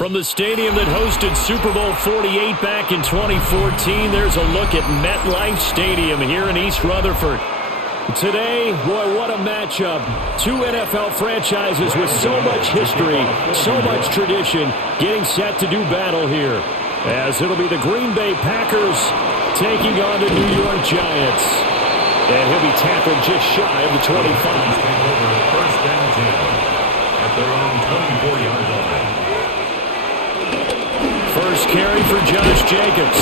From the stadium that hosted Super Bowl 48 back in 2014, there's a look at MetLife Stadium here in East Rutherford. Today, boy, what a matchup. Two NFL franchises with so much history, so much tradition, getting set to do battle here. As it'll be the Green Bay Packers taking on the New York Giants. And he'll be tackled just shy of the 25. First down 10 at their own 24-yard line. First carry for Josh Jacobs.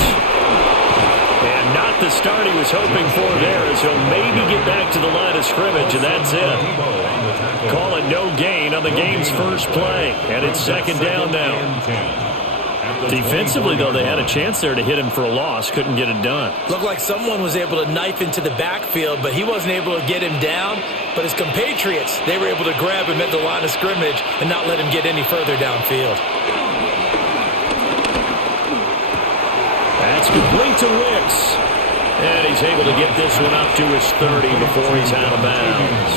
And not the start he was hoping for there, as he'll maybe get back to the line of scrimmage, and that's it. Call it no gain on the game's first play, and it's second down now. Defensively, though, they had a chance there to hit him for a loss. Couldn't get it done. Looked like someone was able to knife into the backfield, but he wasn't able to get him down. But his compatriots, they were able to grab him at the line of scrimmage and not let him get any further downfield. That's complete to Wicks. And he's able to get this one up to his 30 before he's out of bounds.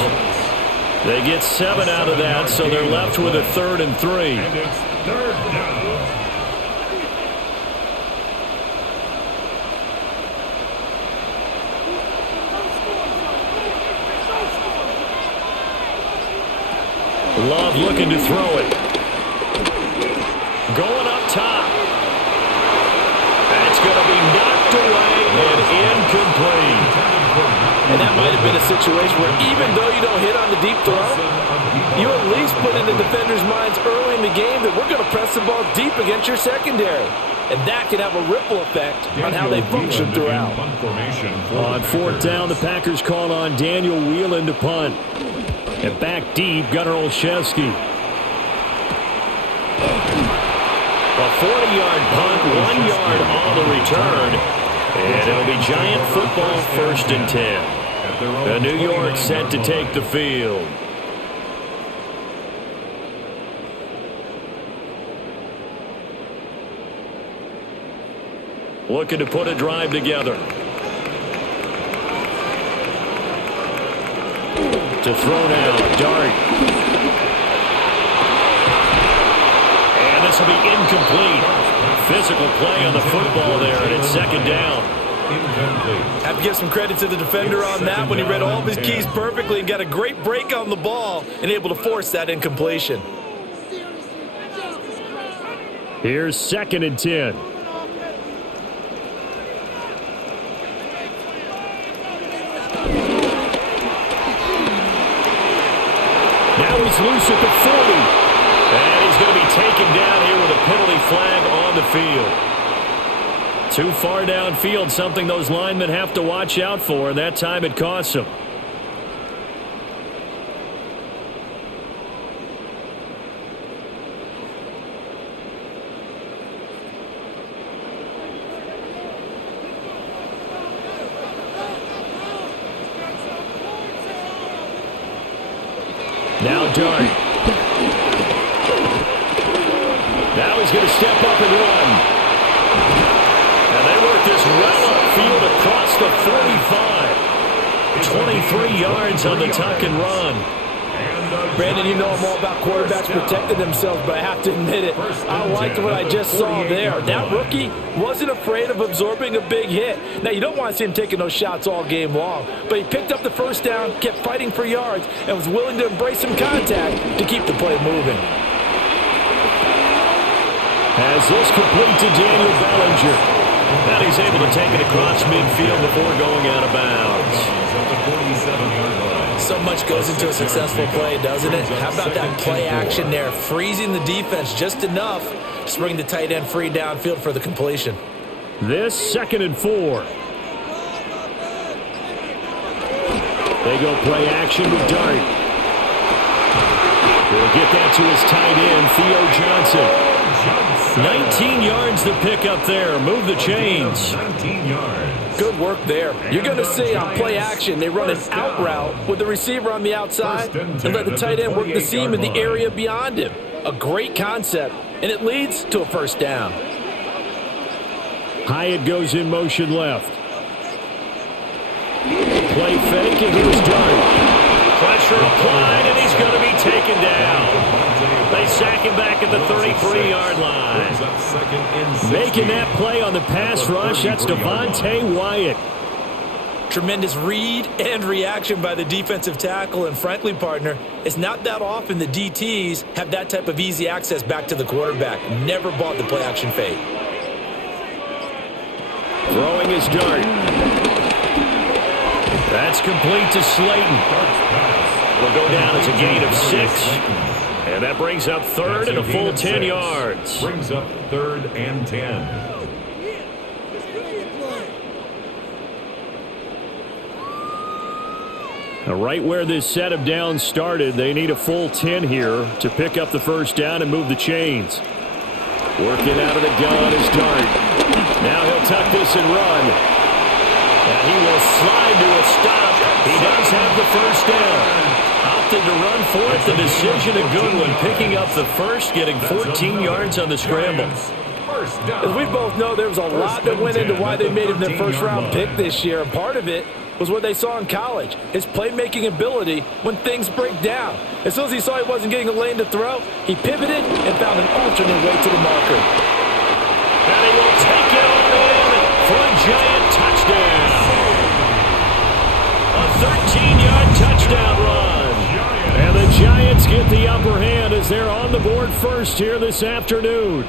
They get 7 out of that, so they're left with a 3rd and 3. And it's third down. Love looking to throw it. Going up top. That's going to be knocked away and incomplete. And that might have been a situation where even though you don't hit on the deep throw, you at least put in the defenders' minds early in the game that we're going to press the ball deep against your secondary. And that can have a ripple effect on how they function throughout. On 4th down, the Packers call on Daniel Whelan to punt. And back deep, Gunnar Olszewski. A 40-yard punt, 1 yard on the return. And it'll be Giant football, 1st and 10. The New York set to take the field. Looking to put a drive together. To throw now, Dart. And this will be incomplete. Physical play on the football there, and it's second down. Have to give some credit to the defender on that when he read all of his keys perfectly and got a great break on the ball and able to force that incompletion. Here's 2nd and 10. Now he's loose at the 40. And he's going to be taken down here with a penalty flag on the field. Too far downfield, something those linemen have to watch out for, and that time it costs them. Now Dart. Now he's going to step up and run. And they work this well upfield across the 45. 23 yards on the tuck and run. Brandon, you know I'm all about quarterbacks protecting themselves, but I have to admit it. I liked what I just saw there. That rookie wasn't afraid of absorbing a big hit. Now, you don't want to see him taking those shots all game long, but he picked up the first down, kept fighting for yards, and was willing to embrace some contact to keep the play moving. As this complete to Daniel Bellinger. And he's able to take it across midfield before going out of bounds. So much goes into a successful play, doesn't it? How about that play action there, freezing the defense just enough to bring the tight end free downfield for the completion. This 2nd and 4. They go play action with Dart. He'll get that to his tight end, Theo Johnson. 19 yards to pick up there. Move the chains. 19 yards. Good work there. You're going to see on play action, they run an out route with the receiver on the outside and let the tight end work the seam in the area beyond him. A great concept, and it leads to a first down. Hyatt goes in motion left. Play fake, and here's Dart. Pressure applied, and he's going to be taken down. They they sack him back at the 33-yard line. Making that play on the pass rush, that's Devontae Wyatt. Tremendous read and reaction by the defensive tackle. And frankly, partner, it's not that often the DTs have that type of easy access back to the quarterback. Never bought the play-action fade. Throwing his dart. That's complete to Slayton. Will go down as a gain of 6. And that brings up third and a full 10 yards. Brings up third and 10. Now, right where this set of downs started, they need a full 10 here to pick up the first down and move the chains. Working out of the gun is Dart. Now he'll tuck this and run. And he will slide to a stop. He does have the first down. Opted to run for it. The decision a good one. Picking up the first, getting 14 yards on the scramble. As we both know, there was a lot that went into why they made him their first-round pick this year. And part of it was what they saw in college, his playmaking ability when things break down. As soon as he saw he wasn't getting a lane to throw, he pivoted and found an alternate way to the marker. And he will take it on in for a giant touchdown. A 13-yard touchdown run. And the Giants get the upper hand as they're on the board first here this afternoon.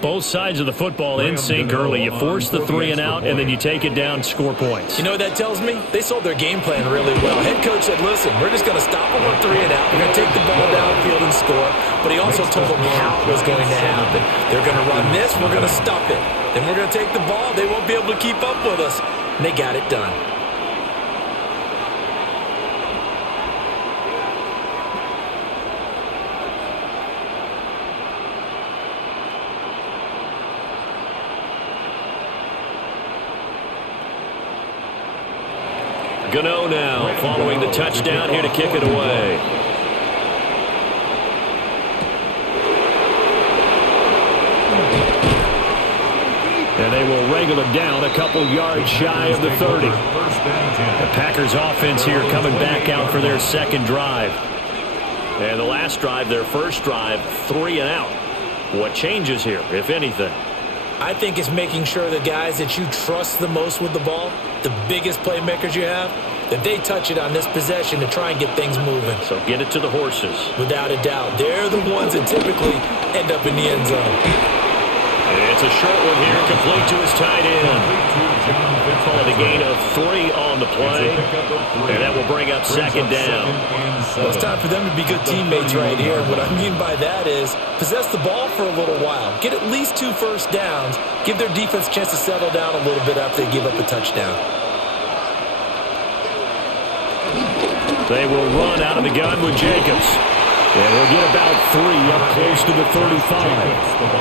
Both sides of the football in sync early. You force the 3 and out, and then you take it down, score points. You know what that tells me? They sold their game plan really well. Head coach said, listen, we're just going to stop them on 3 and out. We're going to take the ball downfield and score. But he also told them how it was going to happen. They're going to run this. We're going to stop it. Then we're going to take the ball. They won't be able to keep up with us. And they got it done. Gano now following the touchdown here to kick it away. And they will wrangle it down a couple yards shy of the 30. The Packers offense here coming back out for their second drive. And the last drive, their first drive, 3 and out. What changes here, if anything? I think it's making sure the guys that you trust the most with the ball, the biggest playmakers you have, that they touch it on this possession to try and get things moving. So get it to the horses. Without a doubt. They're the ones that typically end up in the end zone. It's a short one here, complete to his tight end. Call it a gain of 3 on the play, and that will bring up second down. Well, it's time for them to be good teammates right here. What I mean by that is possess the ball for a little while. Get at least 2 first downs. Give their defense a chance to settle down a little bit after they give up a touchdown. They will run out of the gun with Jacobs. And he'll get about 3 up close to the 35.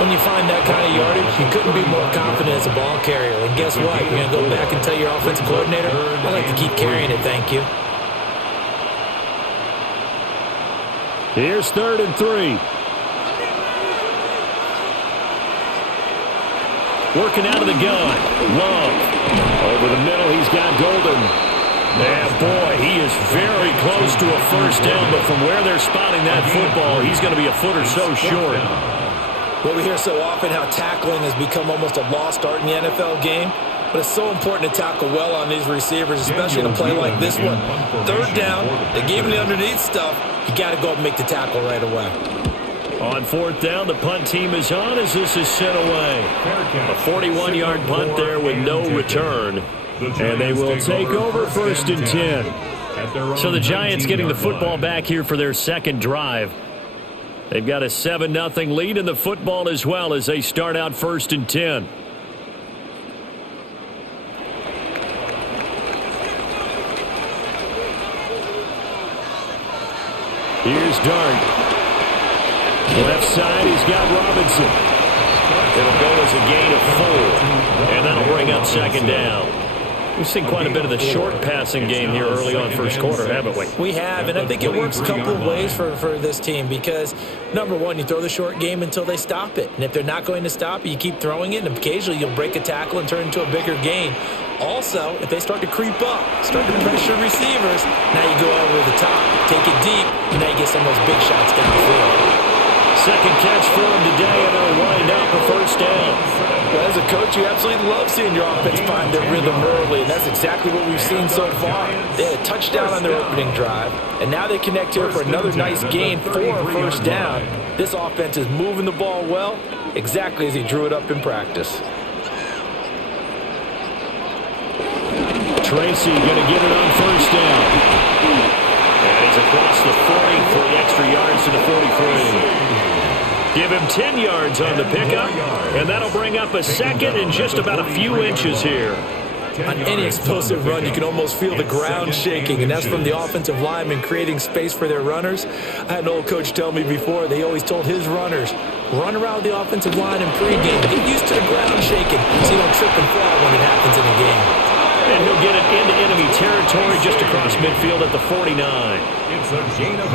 When you find that kind of yardage, you couldn't be more confident as a ball carrier. And guess what? You're going to go back and tell your offensive coordinator, I'd like to keep carrying it, thank you. Here's 3rd and 3. Working out of the gun. Love. Over the middle, he's got Golden. And boy, he is very close to a first down, but from where they're spotting that football, he's going to be a foot or so short. Well, we hear so often how tackling has become almost a lost art in the NFL game, but it's so important to tackle well on these receivers, especially in a play like this one. 3rd down, they gave him the underneath stuff. You got to go up and make the tackle right away. On 4th down, the punt team is on as this is sent away. A 41-yard punt there with no return. And they will take over 1st and 10. So the Giants getting the football back here for their second drive. They've got a 7-0 lead in the football as well as they start out 1st and 10. Here's Dart. Left side, he's got Robinson. It'll go as a gain of 4. And that'll bring up second down. We've seen quite a bit of the short passing game here early on first quarter, haven't we? We have, and I think it works a couple of ways for this team because, number one, you throw the short game until they stop it. And if they're not going to stop it, you keep throwing it, and occasionally you'll break a tackle and turn it into a bigger gain. Also, if they start to creep up, start to pressure receivers, now you go over the top, take it deep, and now you get some of those big shots downfield. Second catch for him today, and they'll wind up a first down. Well, as a coach, you absolutely love seeing your offense find their rhythm early, and that's exactly what we've seen so far. They had a touchdown on their opening drive, and now they connect here for another nice gain for a first down. This offense is moving the ball well, exactly as he drew it up in practice. Tracy going to get it on first down. And he's across the 40 for the extra yards to the 43. Give him 10 yards on the pickup, and that'll bring up a second and just about a few inches here. On any explosive run, you can almost feel the ground shaking, and that's from the offensive linemen creating space for their runners. I had an old coach tell me before, they always told his runners, run around the offensive line in pregame. Get used to the ground shaking so you don't trip and fall when it happens in a game. And he'll get it into enemy territory just across midfield at the 49.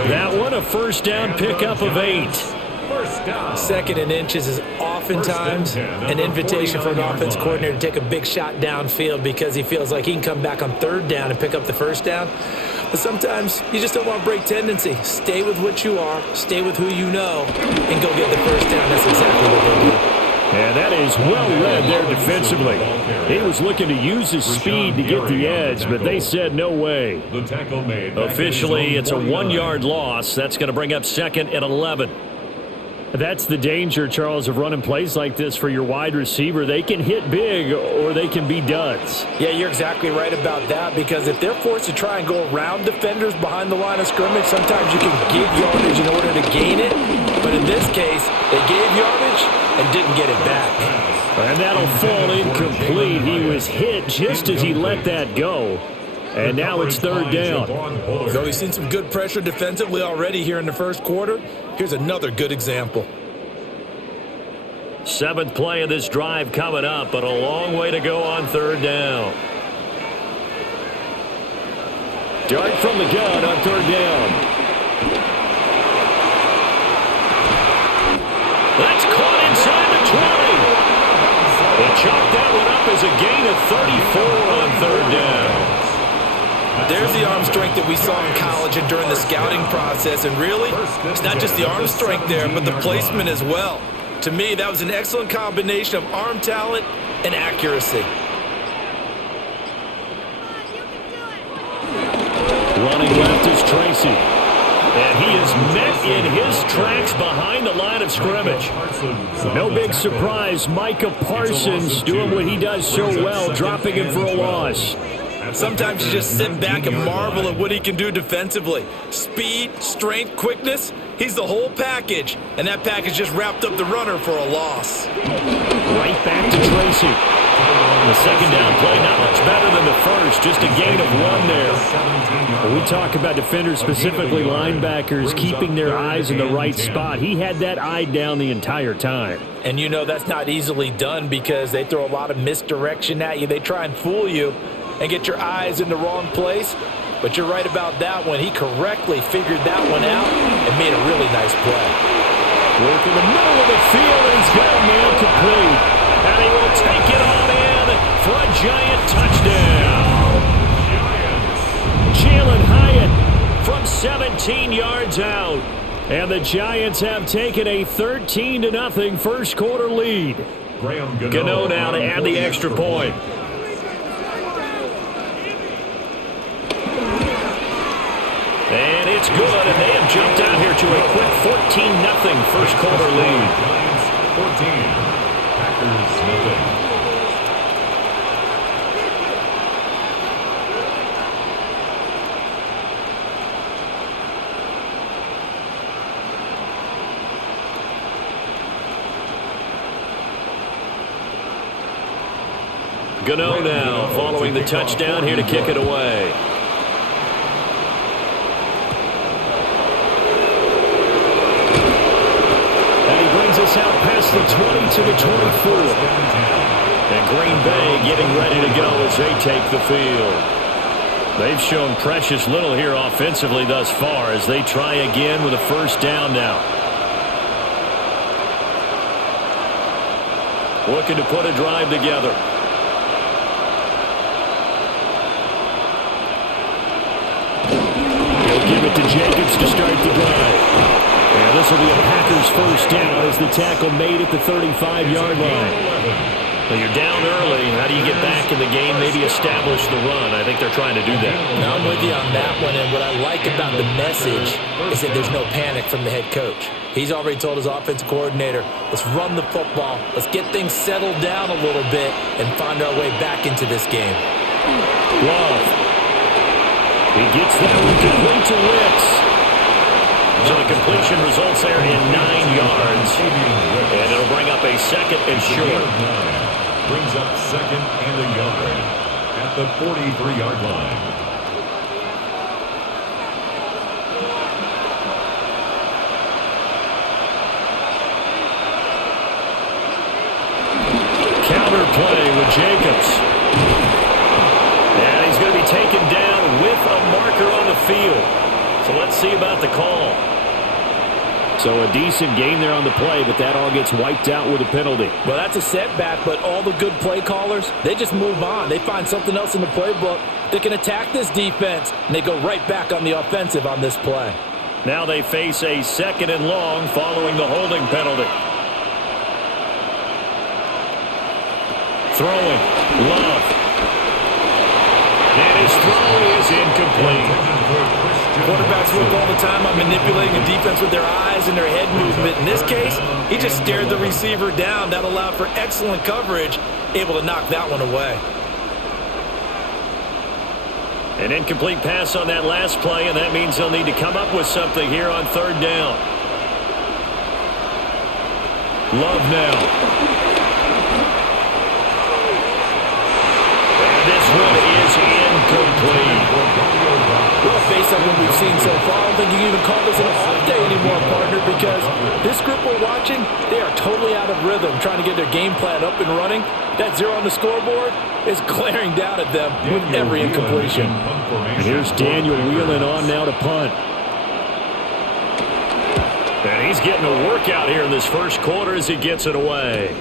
That one, a first down pickup of 8. Second and inches is oftentimes an invitation for an offense coordinator to take a big shot downfield because he feels like he can come back on third down and pick up the first down. But sometimes you just don't want to break tendency. Stay with what you are, stay with who you know, and go get the first down. That's exactly what they do. And that is well read there defensively. He was looking to use his speed to get the edge, but they said no way. Officially, it's a 1-yard loss. That's going to bring up second and 11. That's the danger, Charles, of running plays like this for your wide receiver. They can hit big or they can be duds. Yeah, you're exactly right about that, because if they're forced to try and go around defenders behind the line of scrimmage, sometimes you can give yardage in order to gain it. But in this case, they gave yardage and didn't get it back. And that'll fall incomplete. He was hit just as he let that go. And now it's third down. Though we've seen some good pressure defensively already here in the first quarter, here's another good example. 7th play of this drive coming up, but a long way to go on third down. Dart from the gun on third down. That's caught inside the 20. They chalked that one up as a gain of 34 on third down. There's the arm strength that we saw in college and during the scouting process. And really, it's not just the arm strength there, but the placement as well. To me, that was an excellent combination of arm talent and accuracy. Running left is Tracy. And he is met in his tracks behind the line of scrimmage. No big surprise, Micah Parsons doing what he does so well, dropping him for a loss. Sometimes you just sit back and marvel at what he can do defensively. Speed, strength, quickness, he's the whole package. And that package just wrapped up the runner for a loss. Right back to Tracy. The second down play not much better than the first, just a gain of 1 there. When we talk about defenders, specifically linebackers, keeping their eyes in the right spot. He had that eye down the entire time. And you know that's not easily done because they throw a lot of misdirection at you. They try and fool you and get your eyes in the wrong place. But you're right about that one. He correctly figured that one out and made a really nice play. Work in the middle of the field, and he's got a man complete. And he will take it on in for a Giant touchdown. Jalen Hyatt from 17 yards out. And the Giants have taken a 13-0 first quarter lead. Gano now to add the extra point. And it's good, and they have jumped out here to a quick 14-0 first quarter lead. 14, Packers nothing. Gano now following the touchdown here to kick it away. Us out past the 20 to the 24. And Green Bay getting ready to go as they take the field. They've shown precious little here offensively thus far as they try again with a first down now. Looking to put a drive together. attempts to start the drive. And this will be a Packers first down as the tackle made at the 35-yard line. Well, you're down early. How do you get back in the game, maybe establish the run? I think they're trying to do that. Now, I'm with you on that one, and what I like about the message is that there's no panic from the head coach. He's already told his offensive coordinator, let's run the football, let's get things settled down a little bit, and find our way back into this game. Love. He gets that one complete to Wicks. So the completion results there in 9 yards, and it'll bring up a second and short. Brings up second and a yard at the 43-yard line. Counter play with Jacobs. And he's going to be taken down with a marker on the field. So let's see about the call. So a decent game there on the play, but that all gets wiped out with a penalty. Well, that's a setback, but all the good play callers, they just move on. They find something else in the playbook that can attack this defense, and they go right back on the offensive on this play. Now they face a second and long following the holding penalty. Throwing. Love. And his throw is incomplete. Quarterbacks work all the time on manipulating the defense with their eyes and their head movement. In this case, he just stared the receiver down. That allowed for excellent coverage, able to knock that one away. An incomplete pass on that last play, and that means they'll need to come up with something here on third down. Love now. And this one is incomplete. Well, based on what we've seen so far, I don't think you can even call this an off day anymore, partner, because this group we're watching, they are totally out of rhythm, trying to get their game plan up and running. That 0 on the scoreboard is glaring down at them with every incompletion. And here's Daniel wheeling on now to punt. And he's getting a workout here in this first quarter as he gets it away.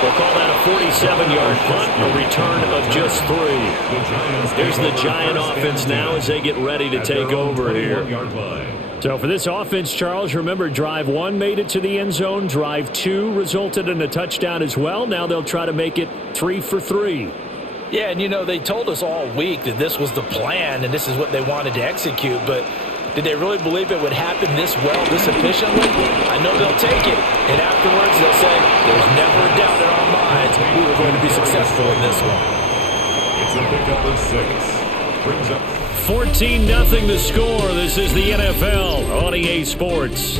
We'll call that a 47-yard punt, a return of just 3. Here's the Giant offense now as they get ready to take over here. So for this offense, Charles, remember drive 1 made it to the end zone. Drive 2 resulted in a touchdown as well. Now they'll try to make it 3 for 3. Yeah, and you know, they told us all week that this was the plan and this is what they wanted to execute, but did they really believe it would happen this well, this efficiently? I know they'll take it, and afterwards they'll say, there's never a doubt in our minds we were going to be successful in this one. It's a pickup of 6. Brings up 14-0 the score. This is the NFL on EA Sports.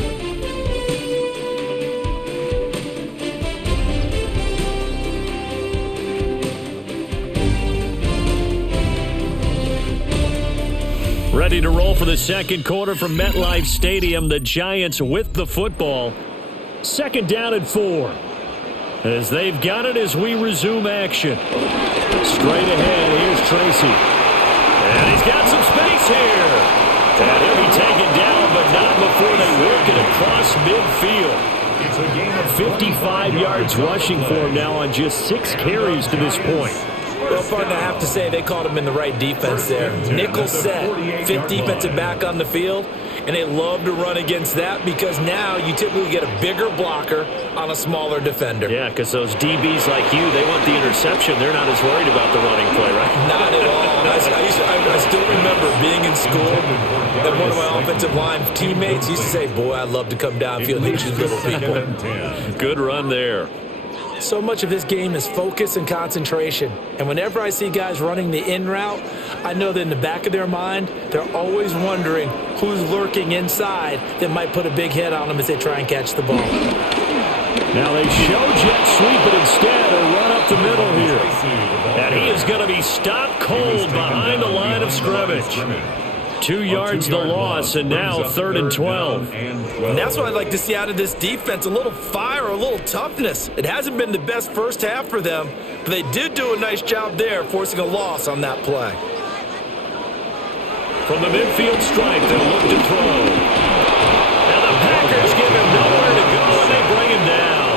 Ready to roll for the second quarter from MetLife Stadium. The Giants with the football. Second down and 4. As they've got it as we resume action. Straight ahead, here's Tracy. And he's got some space here. And he'll be taken down, but not before they work it across midfield. It's a game of 55 yards rushing for him now on just 6 carries to this point. Well, partner, I have to say they called him in the right defense there. Nickel set, 5th defensive back on the field, and they love to run against that because now you typically get a bigger blocker on a smaller defender. Yeah, because those DBs like you, they want the interception. They're not as worried about the running play, right? Not at all. I still remember being in school, and one of my offensive line teammates used to say, boy, I'd love to come downfield and hit you little people. Good run there. So much of this game is focus and concentration. And whenever I see guys running the in route, I know that in the back of their mind, they're always wondering who's lurking inside that might put a big hit on them as they try and catch the ball. Now they show jet sweep, but instead a run up the middle here. And he is going to be stopped cold behind the line of scrimmage. 2 yards the loss, and now 3rd and 12. And that's what I'd like to see out of this defense, a little fire, a little toughness. It hasn't been the best first half for them, but they did do a nice job there, forcing a loss on that play. From the midfield stripe, they'll look to throw. And the Packers give him nowhere to go, and they bring him down.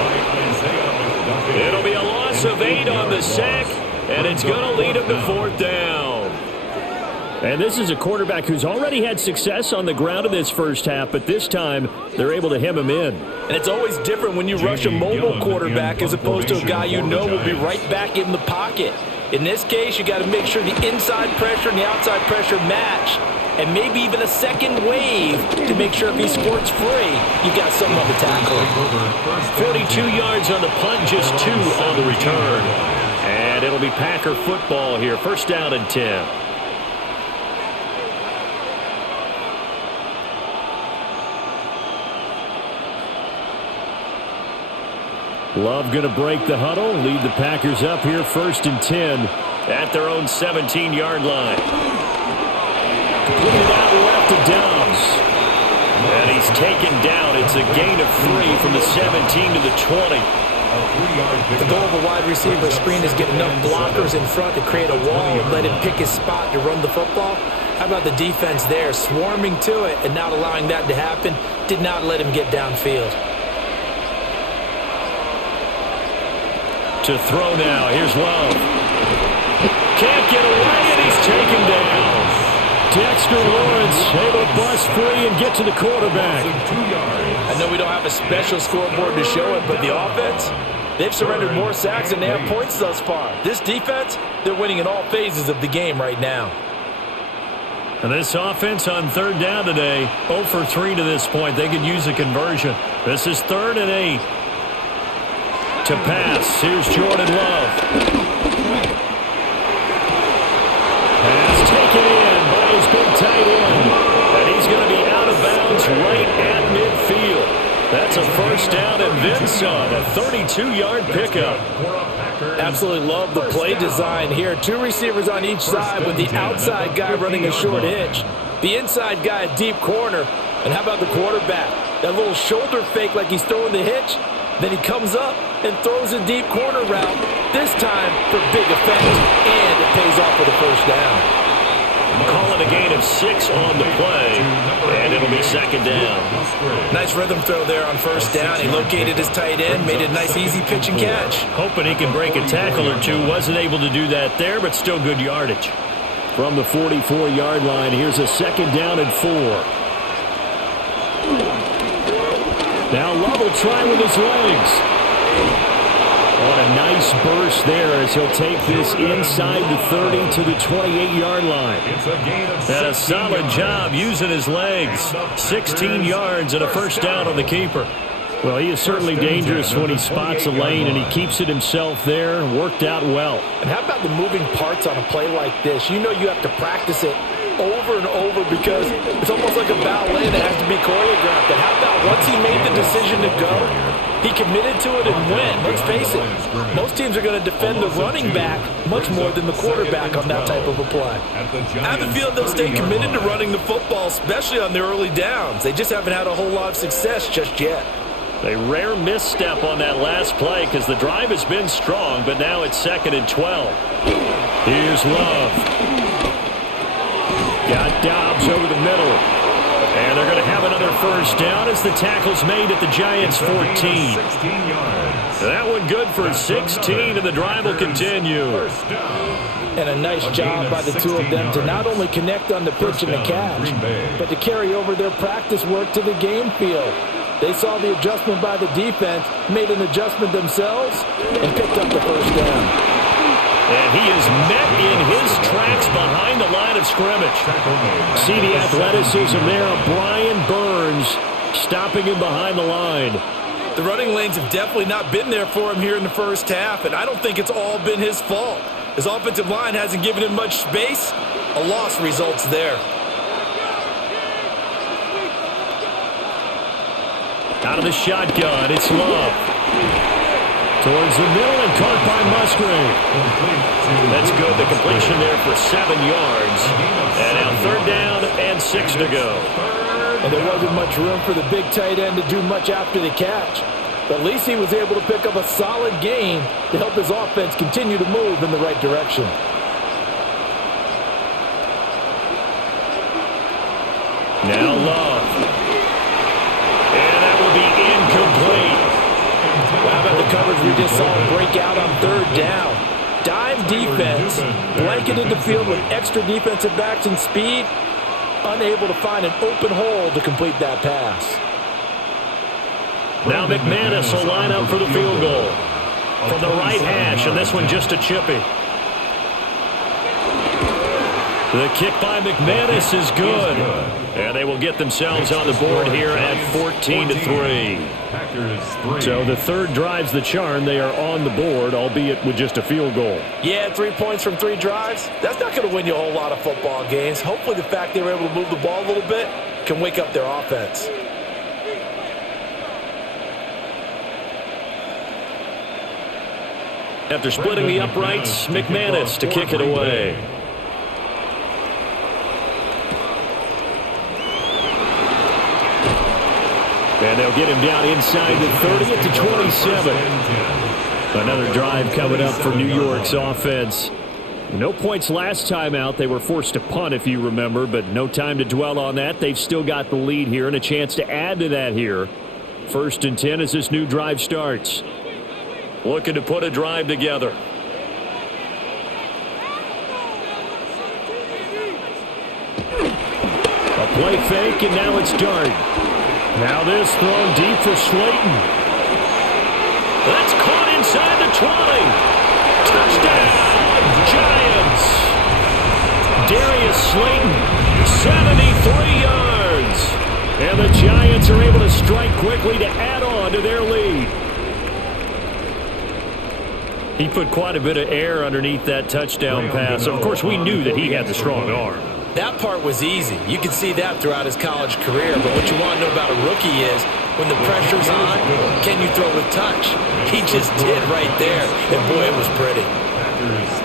It'll be a loss of 8 on the sack, and it's going to lead him to 4th down. And this is a quarterback who's already had success on the ground in this first half, but this time they're able to hem him in. And it's always different when you rush a mobile quarterback as opposed to a guy you know will be right back in the pocket. In this case, you got to make sure the inside pressure and the outside pressure match, and maybe even a second wave to make sure if he squirts free, you've got someone to tackle. 42 yards on the punt, just 2 on the return. And it'll be Packer football here, first down and 10. Love going to break the huddle, lead the Packers up here first and 10 at their own 17-yard line. Completed out left to Dobbs. And he's taken down. It's a gain of 3 from the 17 to the 20. The goal of a wide receiver screen is get enough blockers in front to create a wall and let him pick his spot to run the football. How about the defense there, swarming to it and not allowing that to happen? Did not let him get downfield. To throw now. Here's Love. Can't get away, and he's taken down. Dexter Lawrence able to bust free and get to the quarterback. I know we don't have a special scoreboard to show it, but the offense, they've surrendered more sacks than they have points thus far. This defense, they're winning in all phases of the game right now. And this offense on third down today, 0 for 3 to this point. They could use a conversion. This is 3rd and 8. To pass. Here's Jordan Love. Pass taken in by his big tight end. And he's going to be out of bounds right at midfield. That's a first down and then some. A 32-yard pickup. Absolutely love the play design here. 2 receivers on each side with the outside guy running a short hitch. The inside guy a deep corner. And how about the quarterback? That little shoulder fake like he's throwing the hitch. Then he comes up and throws a deep corner route, this time for big effect, and it pays off with a first down. Call it a gain of 6 on the play, and it'll be second down. Nice rhythm throw there on first down. He located his tight end, made it a nice easy pitch and catch. Hoping he can break a tackle or two. Wasn't able to do that there, but still good yardage. From the 44-yard line, here's a second down and 4. Now Love will try with his legs. What a nice burst there as he'll take this inside the 30 to the 28-yard line. And a solid job using his legs. 16 yards and a first down on the keeper. Well, he is certainly dangerous when he spots a lane, and he keeps it himself there. Worked out well. And how about the moving parts on a play like this? You know you have to practice it over and over because it's almost like a ballet that has to be choreographed. And how about once he made the decision to go, he committed to it and went. Let's face it, most teams are going to defend the running back much more than the quarterback on that type of a play. I have a feeling they'll stay committed to running the football, especially on their early downs. They just haven't had a whole lot of success just yet. A rare misstep on that last play because the drive has been strong, but now it's 2nd and 12. Here's Love. Got Dobbs over the middle. And they're going to have another first down as the tackle's made at the Giants' 14. That one good for 16, and the drive will continue. And a nice job by the two of them to not only connect on the pitch and the catch, but to carry over their practice work to the game field. They saw the adjustment by the defense, made an adjustment themselves, and picked up the first down. And he is met in his tracks behind the line of scrimmage. See the athleticism there of Brian Burns stopping him behind the line. The running lanes have definitely not been there for him here in the first half, and I don't think it's all been his fault. His offensive line hasn't given him much space. A loss results there. Out of the shotgun, it's Love. Towards the middle and caught by Musgrave. That's good. The completion there for 7 yards. And now 3rd down and 6 to go. And there wasn't much room for the big tight end to do much after the catch. But at least he was able to pick up a solid gain to help his offense continue to move in the right direction. Now Love. And that will be incomplete. How about the coverage we just saw break out on 3rd down? Dime defense, blanketed the field with extra defensive backs and speed, unable to find an open hole to complete that pass. Now McManus will line up for the field goal. From the right hash, and this one just a chippy. The kick by McManus is good. And they will get themselves on the board here at 14-3. So the third drives the charm. They are on the board, albeit with just a field goal. Yeah, 3 points from 3 drives. That's not going to win you a whole lot of football games. Hopefully the fact they were able to move the ball a little bit can wake up their offense. After splitting the uprights, McManus to kick it away. And they'll get him down inside the 30 to 27. Another drive coming up for New York's offense. No points last time out. They were forced to punt, if you remember, but no time to dwell on that. They've still got the lead here and a chance to add to that here. 1st and 10 as this new drive starts. Looking to put a drive together. A play fake, and now it's Dart. Now this thrown deep for Slayton. That's caught inside the 20. Touchdown, Giants. Darius Slayton, 73 yards. And the Giants are able to strike quickly to add on to their lead. He put quite a bit of air underneath that touchdown pass. Of course, we knew that he had the strong arm. That part was easy. You could see that throughout his college career. But what you want to know about a rookie is when the pressure's on, can you throw with touch? He just did right there. And boy, it was pretty. Packers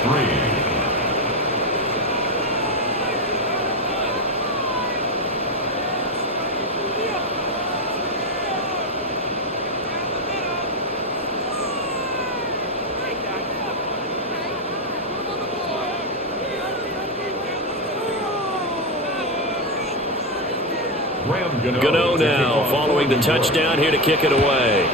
3. Gano now following the touchdown here to kick it away.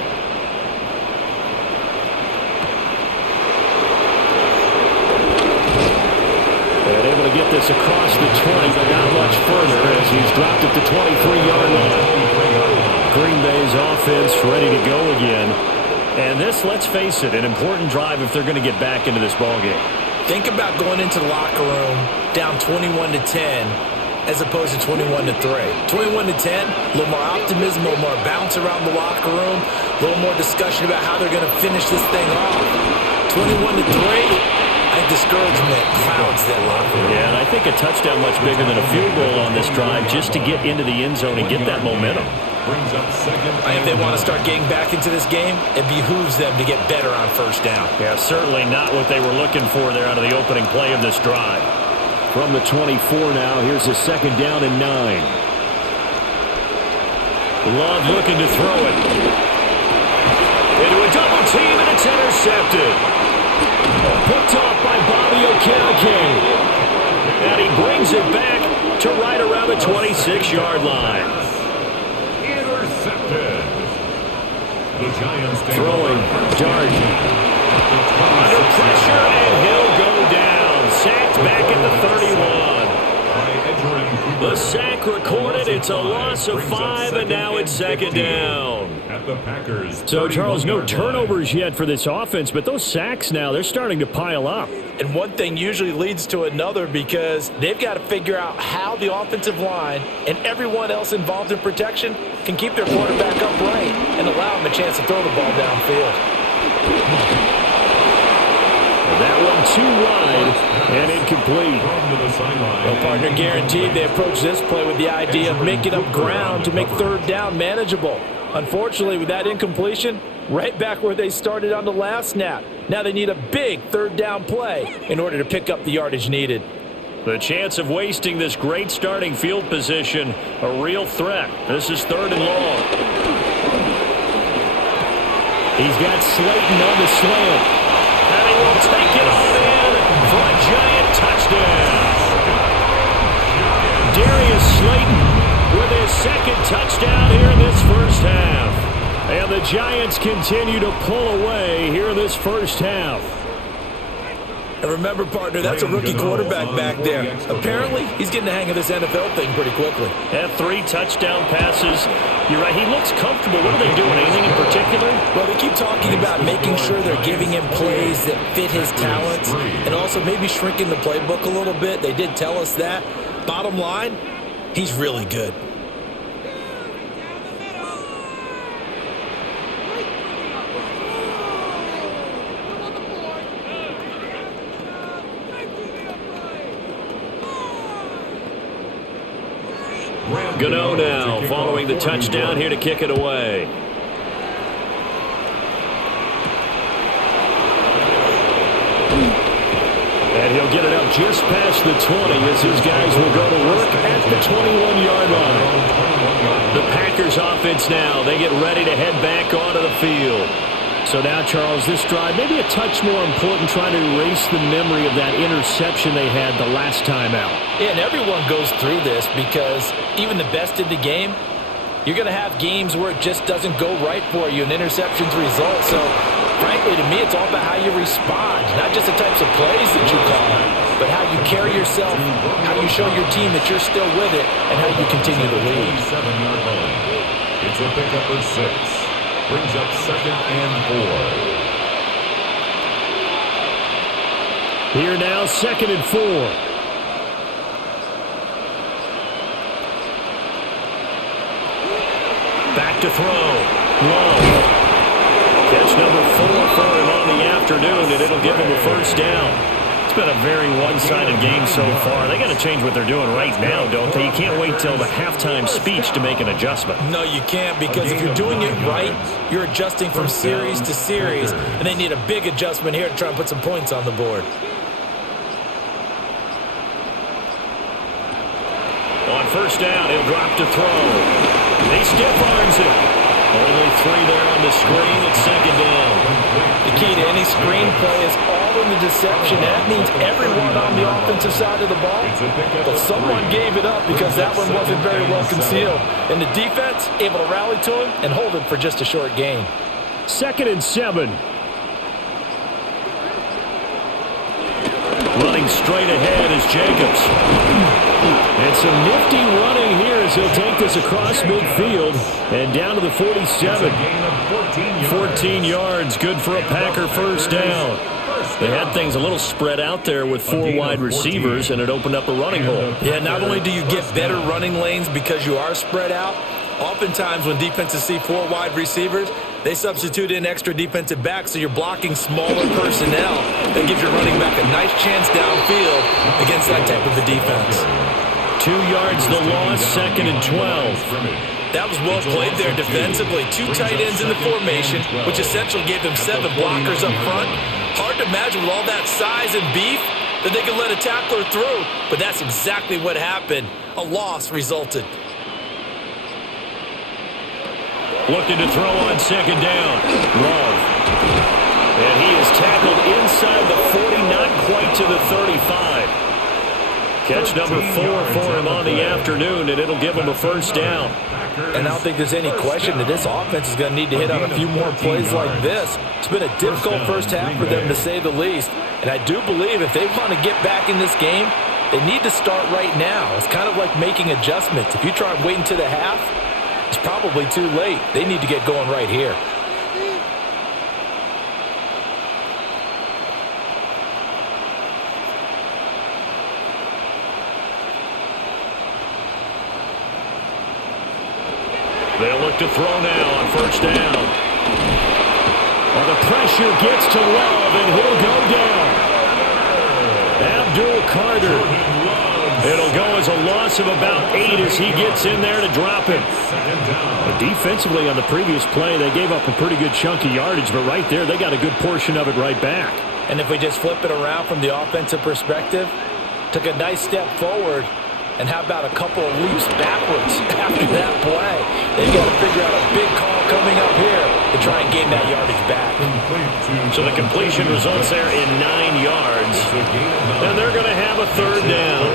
And able to get this across the 20, but not much further as he's dropped it to 23-yard line. Green Bay's offense ready to go again. And this, let's face it, an important drive if they're going to get back into this ballgame. Think about going into the locker room down 21-10. As opposed to 21-3. 21-10, a little more optimism, a little more bounce around the locker room, a little more discussion about how they're going to finish this thing off. 21-3, I think discouragement clouds that locker room. Yeah, and I think a touchdown much bigger than a field goal on this drive just to get into the end zone and get that momentum. If they want to start getting back into this game, it behooves them to get better on 1st down. Yeah, certainly not what they were looking for there out of the opening play of this drive. From the 24 now, here's a 2nd down and 9. Love looking to throw it. Into a double team, and it's intercepted. Picked off by Bobby Okereke. And he brings it back to right around the 26-yard line. Intercepted. The Giants throwing, Dart. Under pressure, and he'll go down. Sacked back at the 31. The sack recorded. It's a loss of 5, and now it's 2nd down. So, Charles, no turnovers yet for this offense, but those sacks now, they're starting to pile up. And one thing usually leads to another because they've got to figure out how the offensive line and everyone else involved in protection can keep their quarterback upright and allow him a chance to throw the ball downfield. That one too wide and incomplete. Well, partner, guaranteed they approach this play with the idea of making up ground to make 3rd down manageable. Unfortunately, with that incompletion, right back where they started on the last snap. Now they need a big 3rd down play in order to pick up the yardage needed. The chance of wasting this great starting field position, a real threat. This is 3rd and long. He's got Slayton on the slant. And he will take it all in for a Giant touchdown. Darius Slayton with his 2nd touchdown here in this 1st half. And the Giants continue to pull away here in this 1st half. And remember, partner, that's a rookie quarterback back there. Apparently, he's getting the hang of this NFL thing pretty quickly. Had 3 touchdown passes. You're right, he looks comfortable. What are they doing, anything in particular? Well, they keep talking about making sure they're giving him plays that fit his talents and also maybe shrinking the playbook a little bit. They did tell us that. Bottom line, he's really good. Gano now following the touchdown here to kick it away. And he'll get it up just past the 20 as his guys will go to work at the 21-yard line. The Packers offense now, they get ready to head back onto the field. So now, Charles, this drive maybe a touch more important, trying to erase the memory of that interception they had the last time out. Yeah, and everyone goes through this because even the best in the game, you're going to have games where it just doesn't go right for you, and interceptions result. So, frankly, to me, it's all about how you respond, not just the types of plays that you call, but how you carry yourself, how you show your team that you're still with it, and how you continue to lead. It's a pickup of 6. Brings up 2nd and 4. Here now, 2nd and 4. Back to throw. Low. Catch number 4 for him on the afternoon, and it'll give him a first down. It's been a very one-sided game so far. They got to change what they're doing right now, don't they? You can't wait till the halftime speech to make an adjustment. No, you can't, because if you're doing it right, you're adjusting from series to series, and they need a big adjustment here to try and put some points on the board. On first down, he'll drop to throw. He stiff arms it. Only 3 there on the screen at 2nd down. The key to any screen play is all in the deception. That means everyone on the offensive side of the ball. But someone gave it up because that one wasn't very well concealed. And the defense able to rally to him and hold him for just a short gain. 2nd and 7. Running straight ahead is Jacobs. And some nifty running here as he'll take this across midfield and down to the 47. 14 yards, good for a Packer first down. They had things a little spread out there with 4 wide receivers, and it opened up a running hole. Yeah, not only do you get better running lanes because you are spread out, oftentimes when defenses see 4 wide receivers, they substitute in extra defensive backs, so you're blocking smaller personnel. That gives your running back a nice chance downfield against that type of a defense. 2 yards the loss, 2nd and 12. That was well played there defensively. 2 tight ends in the formation, which essentially gave them 7 blockers up front. Hard to imagine with all that size and beef that they could let a tackler through, but that's exactly what happened. A loss resulted. Looking to throw on 2nd down. Love. And he is tackled inside the 40, not quite to the 35. Catch number 4 for him on the afternoon, and it'll give him a first down. And I don't think there's any question that this offense is going to need to hit on a few more plays like this. It's been a difficult first half for them, to say the least. And I do believe if they want to get back in this game, they need to start right now. It's kind of like making adjustments. If you try and wait until the half, it's probably too late. They need to get going right here. They'll look to throw now on first down. Well, the pressure gets to Love, and he'll go down. Abdul Carter. It'll go as a loss of about 8 as he gets in there to drop him. But defensively on the previous play, they gave up a pretty good chunk of yardage, but right there, they got a good portion of it right back. And if we just flip it around from the offensive perspective, took a nice step forward, and how about a couple of leaps backwards after that play? They've got to figure out a big call coming up here to try and gain that yardage back. So the completion results there in 9 yards. And they're going to have a 3rd down.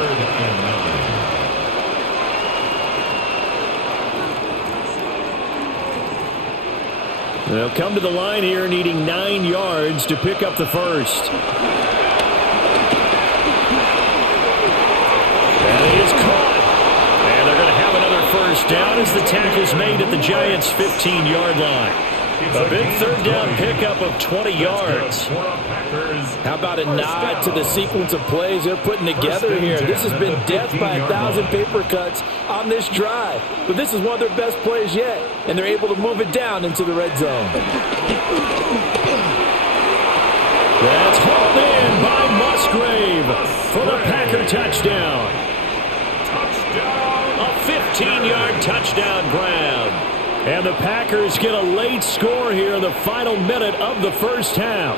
They'll come to the line here needing 9 yards to pick up the first. And he is caught. And they're going to have another first down as the tackle's made at the Giants' 15-yard line. A big third down pickup of 20 yards. How about a nod to the sequence of plays they're putting together here? This has been death by 1,000 paper cuts on this drive. But this is one of their best plays yet, and they're able to move it down into the red zone. That's hauled in by Musgrave for the Packer touchdown. A 15-yard touchdown grab. And the Packers get a late score here in the final minute of the first half.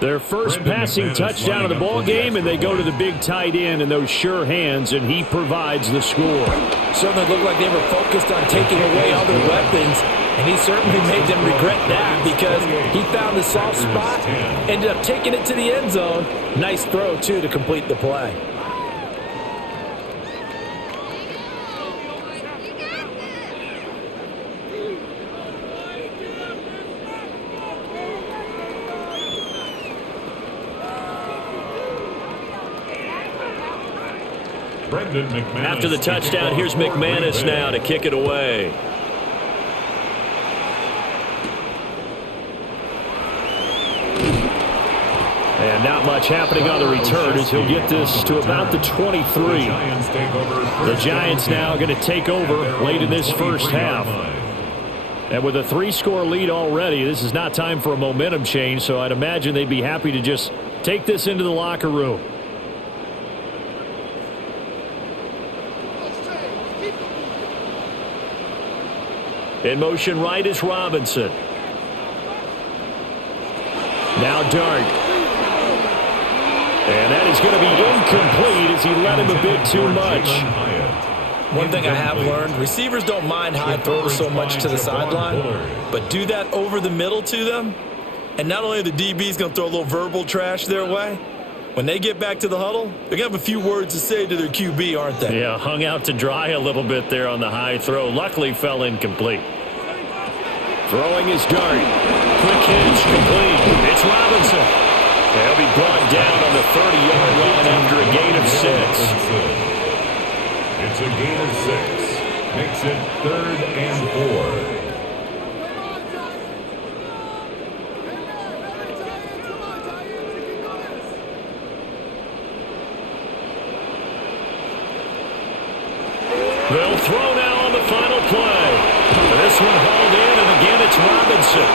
Their first passing touchdown of the ball game, and they go to the big tight end in those sure hands, and he provides the score. Certainly looked like they were focused on taking away all their weapons, and he certainly made them regret that because he found the soft spot, ended up taking it to the end zone. Nice throw, too, to complete the play. After the touchdown, here's McManus now to kick it away. And not much happening on the return as he'll get this to about the 23. The Giants now going to take over late in this first half. And with a 3-score lead already, this is not time for a momentum change, so I'd imagine they'd be happy to just take this into the locker room. In motion right is Robinson. Now Dart. And that is going to be incomplete as he let him a bit too much. One thing I have learned, receivers don't mind high throws so much to the sideline, but do that over the middle to them, and not only are the DBs going to throw a little verbal trash their way, when they get back to the huddle, they're going to have a few words to say to their QB, aren't they? Yeah, hung out to dry a little bit there on the high throw. Luckily fell incomplete. Throwing his Dart. Quick catch complete. It's Robinson. They'll be brought down on the 30-yard line after a gain of 6. It's a gain of 6. Makes it 3rd and 4. They'll throw now on the final play. This one hauled in, and again it's Robinson.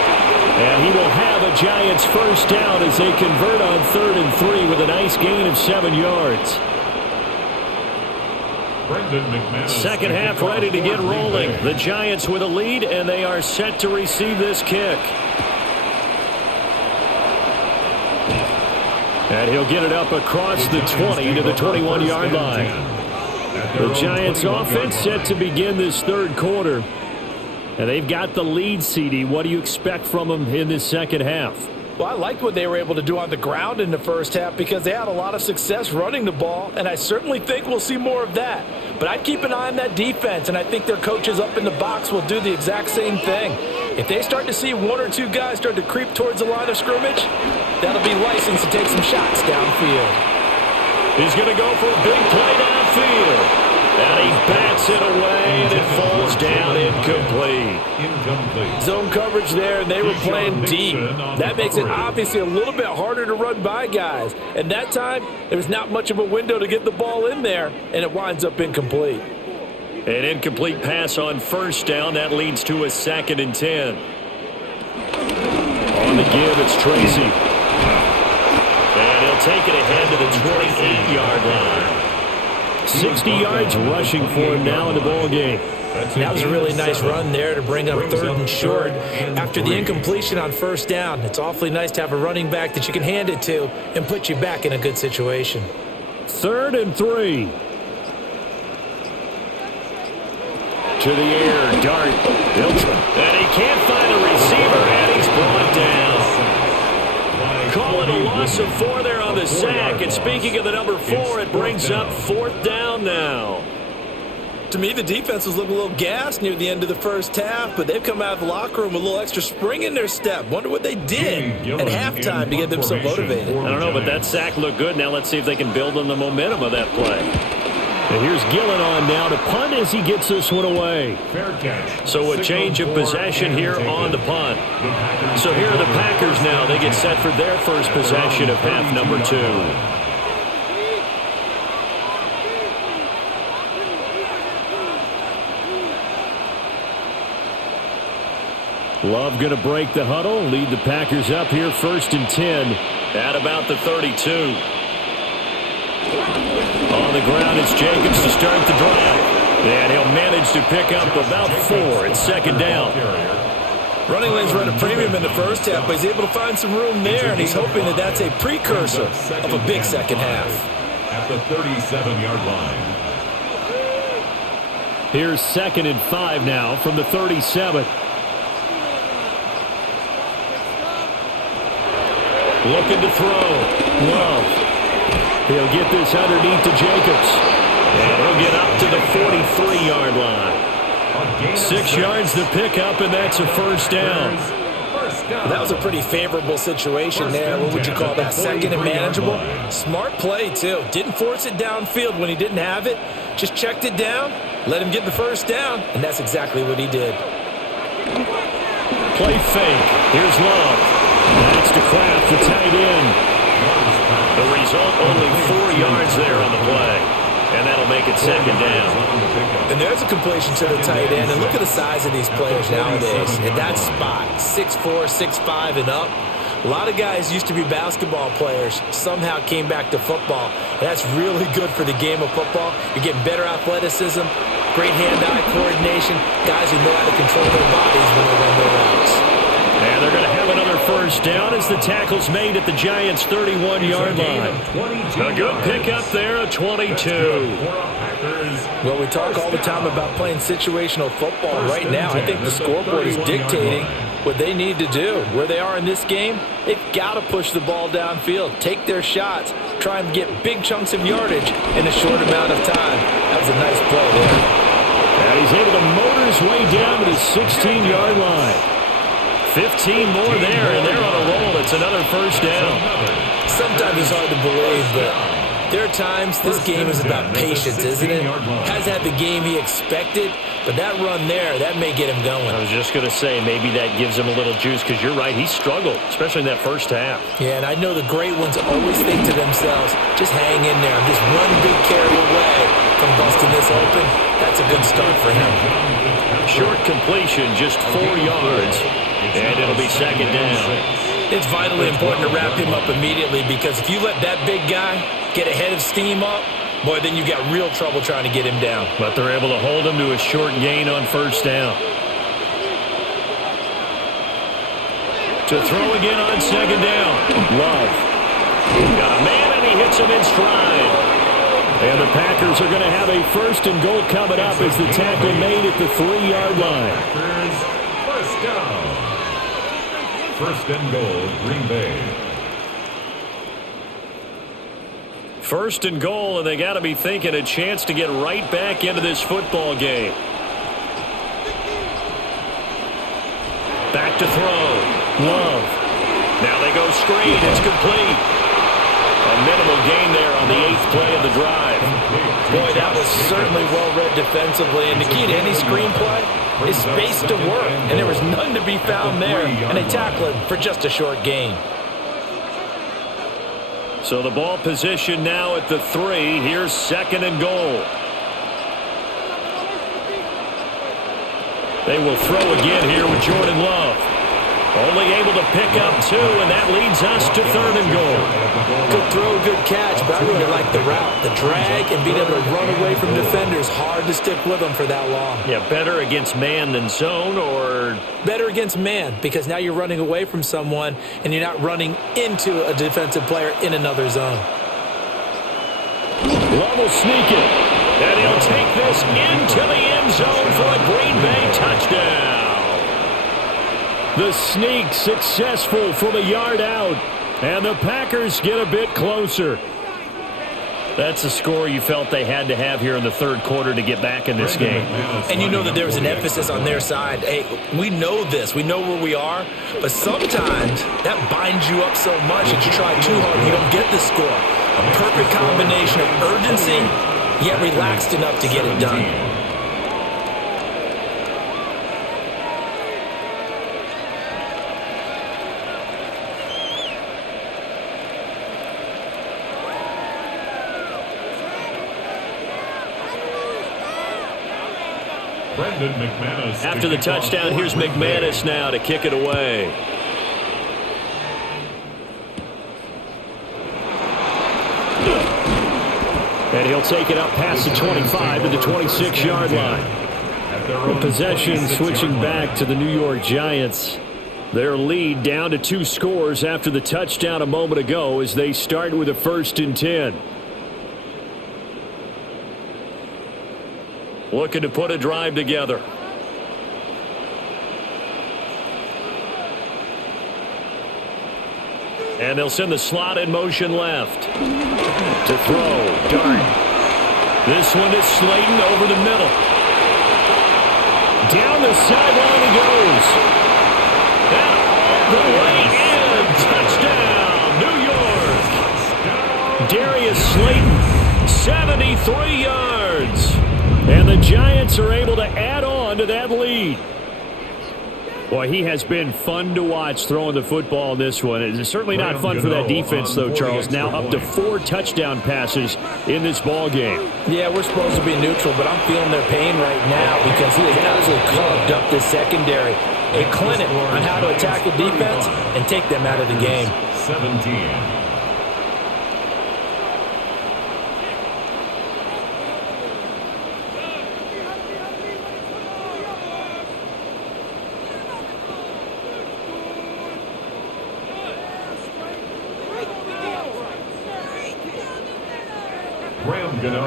And he will have a Giants first down as they convert on 3rd and 3 with a nice gain of 7 yards. Second half ready to get rolling. The Giants with a lead, and they are set to receive this kick. And he'll get it up across the 20 to the 21-yard line. The Giants offense set to begin this third quarter. And they've got the lead, CD. What do you expect from them in this second half? Well, I liked what they were able to do on the ground in the first half because they had a lot of success running the ball, and I certainly think we'll see more of that. But I'd keep an eye on that defense, and I think their coaches up in the box will do the exact same thing. If they start to see 1 or 2 guys start to creep towards the line of scrimmage, that'll be licensed to take some shots downfield. He's going to go for a big play downfield. And he bats it away, and it falls down incomplete. Zone coverage there, and they were playing deep. That makes it obviously a little bit harder to run by guys. And that time, there was not much of a window to get the ball in there, and it winds up incomplete. An incomplete pass on first down. That leads to a 2nd and 10. On the give, it's Tracy. And he'll take it ahead to the 28-yard line. 60 yards rushing for him now in the ball game. That was a really nice run there to bring up 3rd and short. After the incompletion on first down, it's awfully nice to have a running back that you can hand it to and put you back in a good situation. 3rd and 3. To the air, Dart. And he can't find a receiver, and he's brought down. Call it a loss of 4 there on the sack. And speaking of the number 4, it brings up 4th down now. To me, the defense was looking a little gassed near the end of the first half, but they've come out of the locker room with a little extra spring in their step. Wonder what they did at halftime to get them so motivated. I don't know, but that sack looked good. Now let's see if they can build on the momentum of that play. And here's Gillen on now to punt as he gets this one away. So a change of possession here on the punt. So here are the Packers now. They get set for their first possession of half number 2. Love going to break the huddle, lead the Packers up here 1st and 10 at about the 32. On the ground, it's Jacobs to start the drive. And he'll manage to pick up about 4 at 2nd down. Running lanes run a premium in the first half, but he's able to find some room there, and he's hoping that that's a precursor of a big second half. At the 37-yard line. Here's 2nd and 5 now from the 37. Looking to throw. Love. He'll get this underneath to Jacobs. And he'll get up to the 43-yard line. 6 yards to pick up, and that's a 1st down. That was a pretty favorable situation there. What would you call that? 2nd and manageable? Smart play, too. Didn't force it downfield when he didn't have it. Just checked it down, let him get the 1st down, and that's exactly what he did. Play fake. Here's Love. That's to Kraft, the tight end. The result, only 4 yards there on the play. And that'll make it 2nd down. And there's a completion to the tight end. And look at the size of these players nowadays. At that spot, 6'4", 6'5", and up. A lot of guys used to be basketball players, somehow came back to football. And that's really good for the game of football. You're getting better athleticism, great hand-eye coordination, guys who know how to control their bodies when they run their routes. And they're going to have another 1st down as the tackle's made at the Giants' 31-yard line. A good pickup there, a 22. Well, we talk all the time about playing situational football. Right now, I think the scoreboard is dictating what they need to do. Where they are in this game, they've got to push the ball downfield, take their shots, try and get big chunks of yardage in a short amount of time. That was a nice play there. And he's able to motor his way down to the 16-yard line. 15 more there, and they're on a roll. It's another 1st down. Sometimes it's hard to believe, but there are times this game is about patience, isn't it? Hasn't had the game he expected, but that run there, that may get him going. I was just going to say, maybe that gives him a little juice, because you're right, he struggled, especially in that 1st half. Yeah, and I know the great ones always think to themselves, just hang in there. I'm just one big carry away from busting this open. That's a good start for him. Short completion, just 4 yards. And it'll be 2nd down. It's vitally important to wrap him up immediately, because if you let that big guy get ahead of steam up, boy, then you've got real trouble trying to get him down. But they're able to hold him to a short gain on 1st down. To throw again on 2nd down. Love. Got a man, and he hits him in stride. And the Packers are going to have a 1st and goal coming up as the tackle made at the 3-yard line. 1st down. 1st and goal, Green Bay. 1st and goal, and they got to be thinking a chance to get right back into this football game. Back to throw. Love. Now they go screen. It's complete. A minimal gain there on the 8th play of the drive. Boy, that was certainly well-read defensively. And the key to any screenplay is space to work. And there was none to be found there. And they tackle it for just a short gain. So the ball position now at the 3. Here's 2nd and goal. They will throw again here with Jordan Love. Only able to pick up 2, and that leads us to 3rd and goal. Good throw, good catch, but I really like the route, the drag, and being able to run away from defenders. Hard to stick with them for that long. Yeah, better against man than zone, or? Better against man, because now you're running away from someone, and you're not running into a defensive player in another zone. Love will sneak it, and he'll take this into the end zone for a Green Bay touchdown. The sneak successful from a yard out, and the Packers get a bit closer. That's a score you felt they had to have here in the third quarter to get back in this game. And you know that there was an emphasis on their side. Hey, we know this. We know where we are. But sometimes that binds you up so much that you try too hard and you don't get the score. A perfect combination of urgency, yet relaxed enough to get it done. After the touchdown, here's McManus now to kick it away. And he'll take it up past the 25 to the 26-yard line. Possession switching back to the New York Giants. Their lead down to 2 scores after the touchdown a moment ago as they start with a 1st and 10. Looking to put a drive together. And they'll send the slot in motion left. To throw. Dart. This one is Slayton over the middle. Down the sideline he goes. And all the way in. Touchdown, New York. Darius Slayton, 73 yards. And the Giants are able to add on to that lead. Boy, he has been fun to watch throwing the football in this one. It's certainly not fun for that defense, though, Charles. Now up to 4 touchdown passes in this ball game. Yeah, we're supposed to be neutral, but I'm feeling their pain right now because he has absolutely carved up this secondary. A clinic on how to attack the defense and take them out of the game. 17.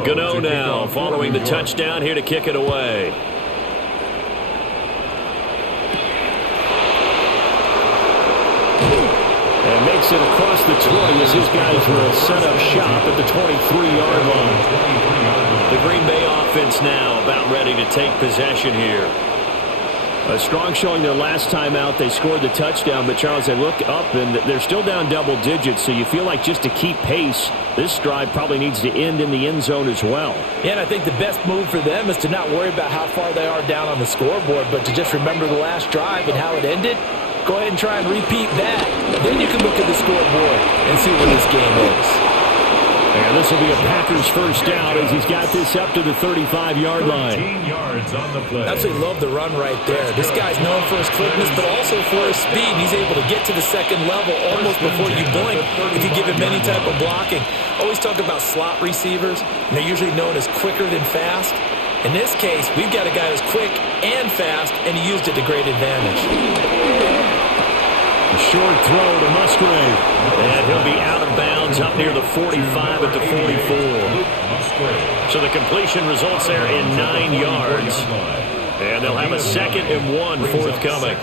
Gano now following the touchdown here to kick it away. And makes it across the 20 as his guys will set up shop at the 23-yard line. The Green Bay offense now about ready to take possession here. A strong showing their last time out. They scored the touchdown, but Charles, they look up and they're still down double digits, so you feel like just to keep pace, this drive probably needs to end in the end zone as well. Yeah, and I think the best move for them is to not worry about how far they are down on the scoreboard, but to just remember the last drive and how it ended. Go ahead and try and repeat that. Then you can look at the scoreboard and see where this game is. And this will be a Packers first down as he's got this up to the 35-yard line. Yards on the play. Absolutely love the run right there. This guy's known for his quickness, but also for his speed. He's able to get to the second level almost before you blink if you give him any type of blocking. Always talk about slot receivers, and they're usually known as quicker than fast. In this case, we've got a guy who's quick and fast, and he used it to great advantage. A short throw to Musgrave. And he'll be out of bounds up near the 45 at the 44. So the completion results there in 9 yards. And they'll have a 2nd and 1 forthcoming.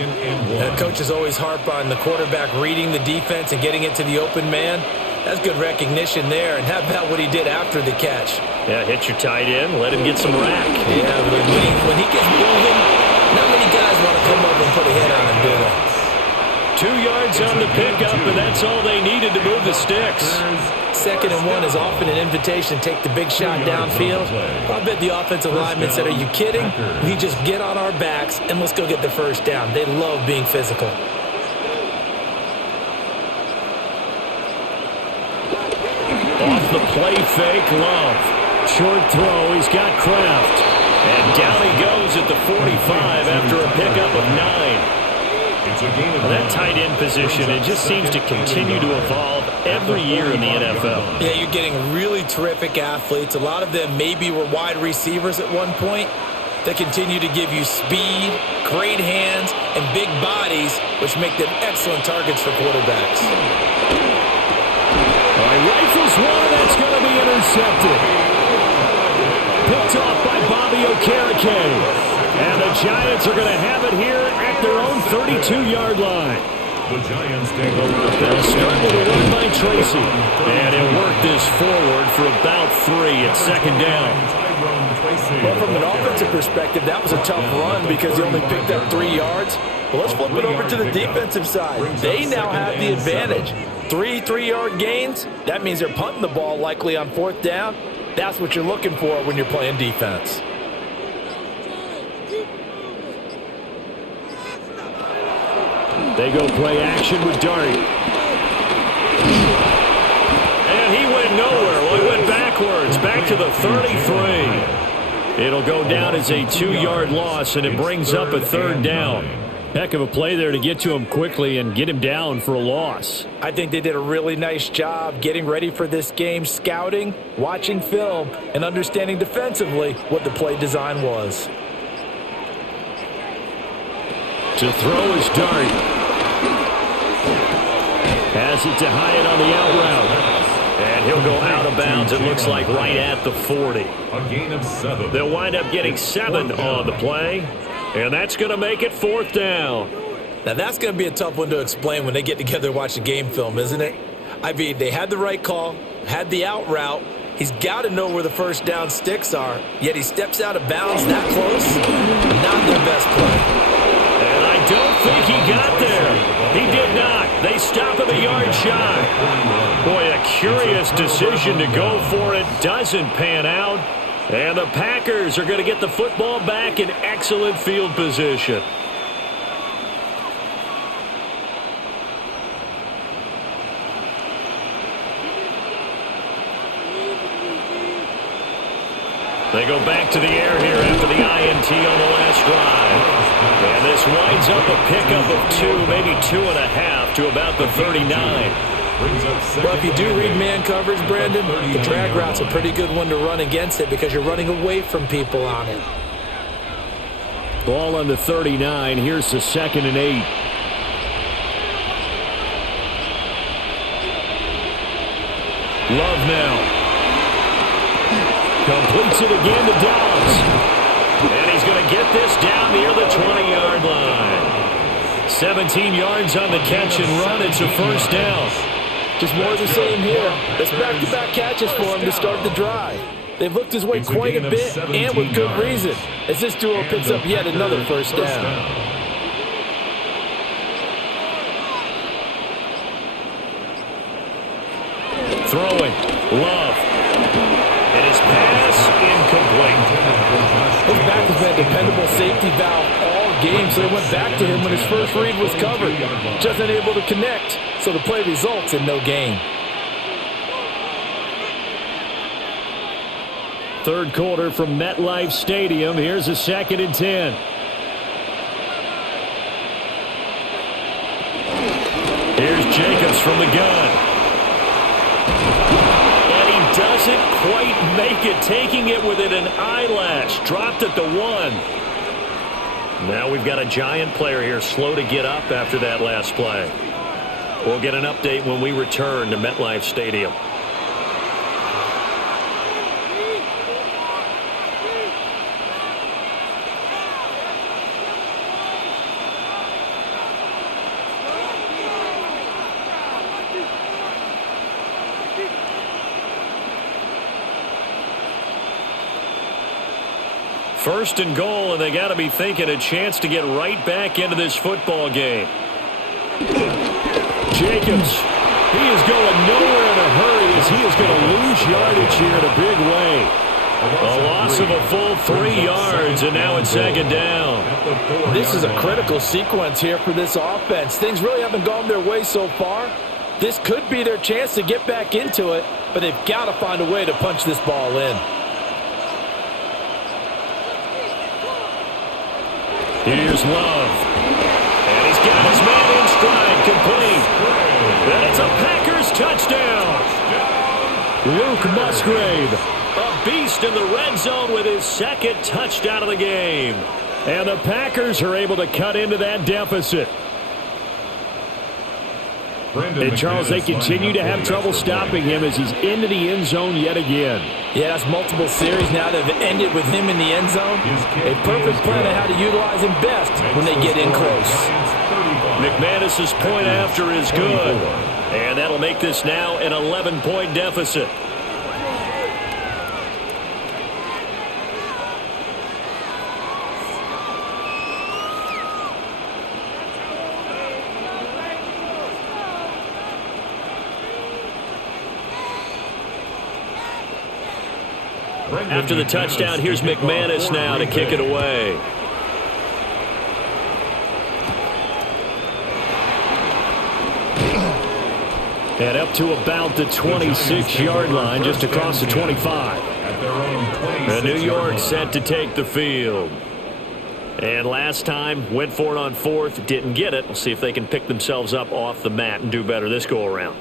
Coaches always harp on the quarterback reading the defense and getting it to the open man. That's good recognition there. And how about what he did after the catch? Yeah, hit your tight end, let him get some rack. Yeah, when he gets moving, not many guys want to come over and put a hit on him, do they? 2 yards on the pickup, and that's all they needed to move the sticks. 2nd and 1 is often an invitation to take the big shot downfield. I'll bet the offensive lineman said, "Are you kidding? We just get on our backs and let's go get the first down." They love being physical. Off the play fake, Love. Short throw, he's got Kraft. And down he goes at the 45 after a pickup of 9. That tight end position, it just seems to continue to evolve every year in the NFL. Yeah, you're getting really terrific athletes. A lot of them maybe were wide receivers at one point. They continue to give you speed, great hands, and big bodies, which make them excellent targets for quarterbacks. All right, rifles one, that's going to be intercepted. Picked off by Bobby Okereke. And the Giants are going to have it here at their own 32-yard line. The Giants take over. Start with a run by Tracy. And he'll work this forward for about 3 at second down. Well, from an offensive perspective, that was a tough run because he only picked up 3 yards. But let's flip it over to the defensive side. They now have the advantage. 3 3-yard gains, that means they're punting the ball likely on 4th down. That's what you're looking for when you're playing defense. They go play action with Dart. And he went nowhere. Well, he went backwards, back to the 33. It'll go down as a 2-yard loss, and it brings up a 3rd down. Heck of a play there to get to him quickly and get him down for a loss. I think they did a really nice job getting ready for this game, scouting, watching film, and understanding defensively what the play design was. To throw is Dart. Has it to Hyatt on the out route. And he'll go out of bounds, it looks like, right at the 40. A gain of 7. They'll wind up getting 7 on the play. And that's going to make it 4th down. Now, that's going to be a tough one to explain when they get together and watch the game film, isn't it? I mean, they had the right call, had the out route. He's got to know where the 1st down sticks are, yet he steps out of bounds that close. Not their best play. And I don't think he got there. He did not. They stop him a yard shy. Boy, a curious decision to go for it. Doesn't pan out. And the Packers are going to get the football back in excellent field position. They go back to the air here after the INT on the last drive. And this winds up a pickup of 2, maybe 2.5 to about the 39. Well, if you do read man coverage, Brandon, the drag route's a pretty good one to run against it because you're running away from people on it. Ball on the 39. Here's the 2nd and 8. Love now. Completes it again to Dallas. And he's going to get this down near the 20-yard line. 17 yards on the catch and run. It's a 1st down. Just more of the same here. It's back-to-back catches for him to start the drive. They've looked his way quite a bit, and with good reason, as this duo picks up yet another 1st down. Throwing. Love. And his pass incomplete. His back has been a dependable safety valve all game, so they went back to him when his first read was covered. Just unable to connect, so the play results in no gain. 3rd quarter from MetLife Stadium. Here's a 2nd and 10. Here's Jacobs from the gun. And he doesn't quite make it, taking it within an eyelash. Dropped at the 1. Now we've got a Giant player here slow to get up after that last play. We'll get an update when we return to MetLife Stadium. First and goal, and they got to be thinking a chance to get right back into this football game. Jacobs, he is going nowhere in a hurry as he is going to lose yardage here in a big way. A loss of a full 3 yards, and now it's 2nd down. This is a critical sequence here for this offense. Things really haven't gone their way so far. This could be their chance to get back into it, but they've got to find a way to punch this ball in. Here's Love. And he's got his man in stride, complete. And it's a Packers touchdown. Luke Musgrave, a beast in the red zone with his 2nd touchdown of the game. And the Packers are able to cut into that deficit. And Charles, they continue to have trouble stopping him as he's into the end zone yet again. Yeah, that's multiple series now that have ended with him in the end zone. A perfect plan on how to utilize him best when they get in close. McManus's point after is good. And that'll make this now an 11-point deficit. After the touchdown, here's McManus now to kick it away. And up to about the 26-yard line, just across the 25. And New York set to take the field. And last time, went for it on fourth, didn't get it. We'll see if they can pick themselves up off the mat and do better this go-around.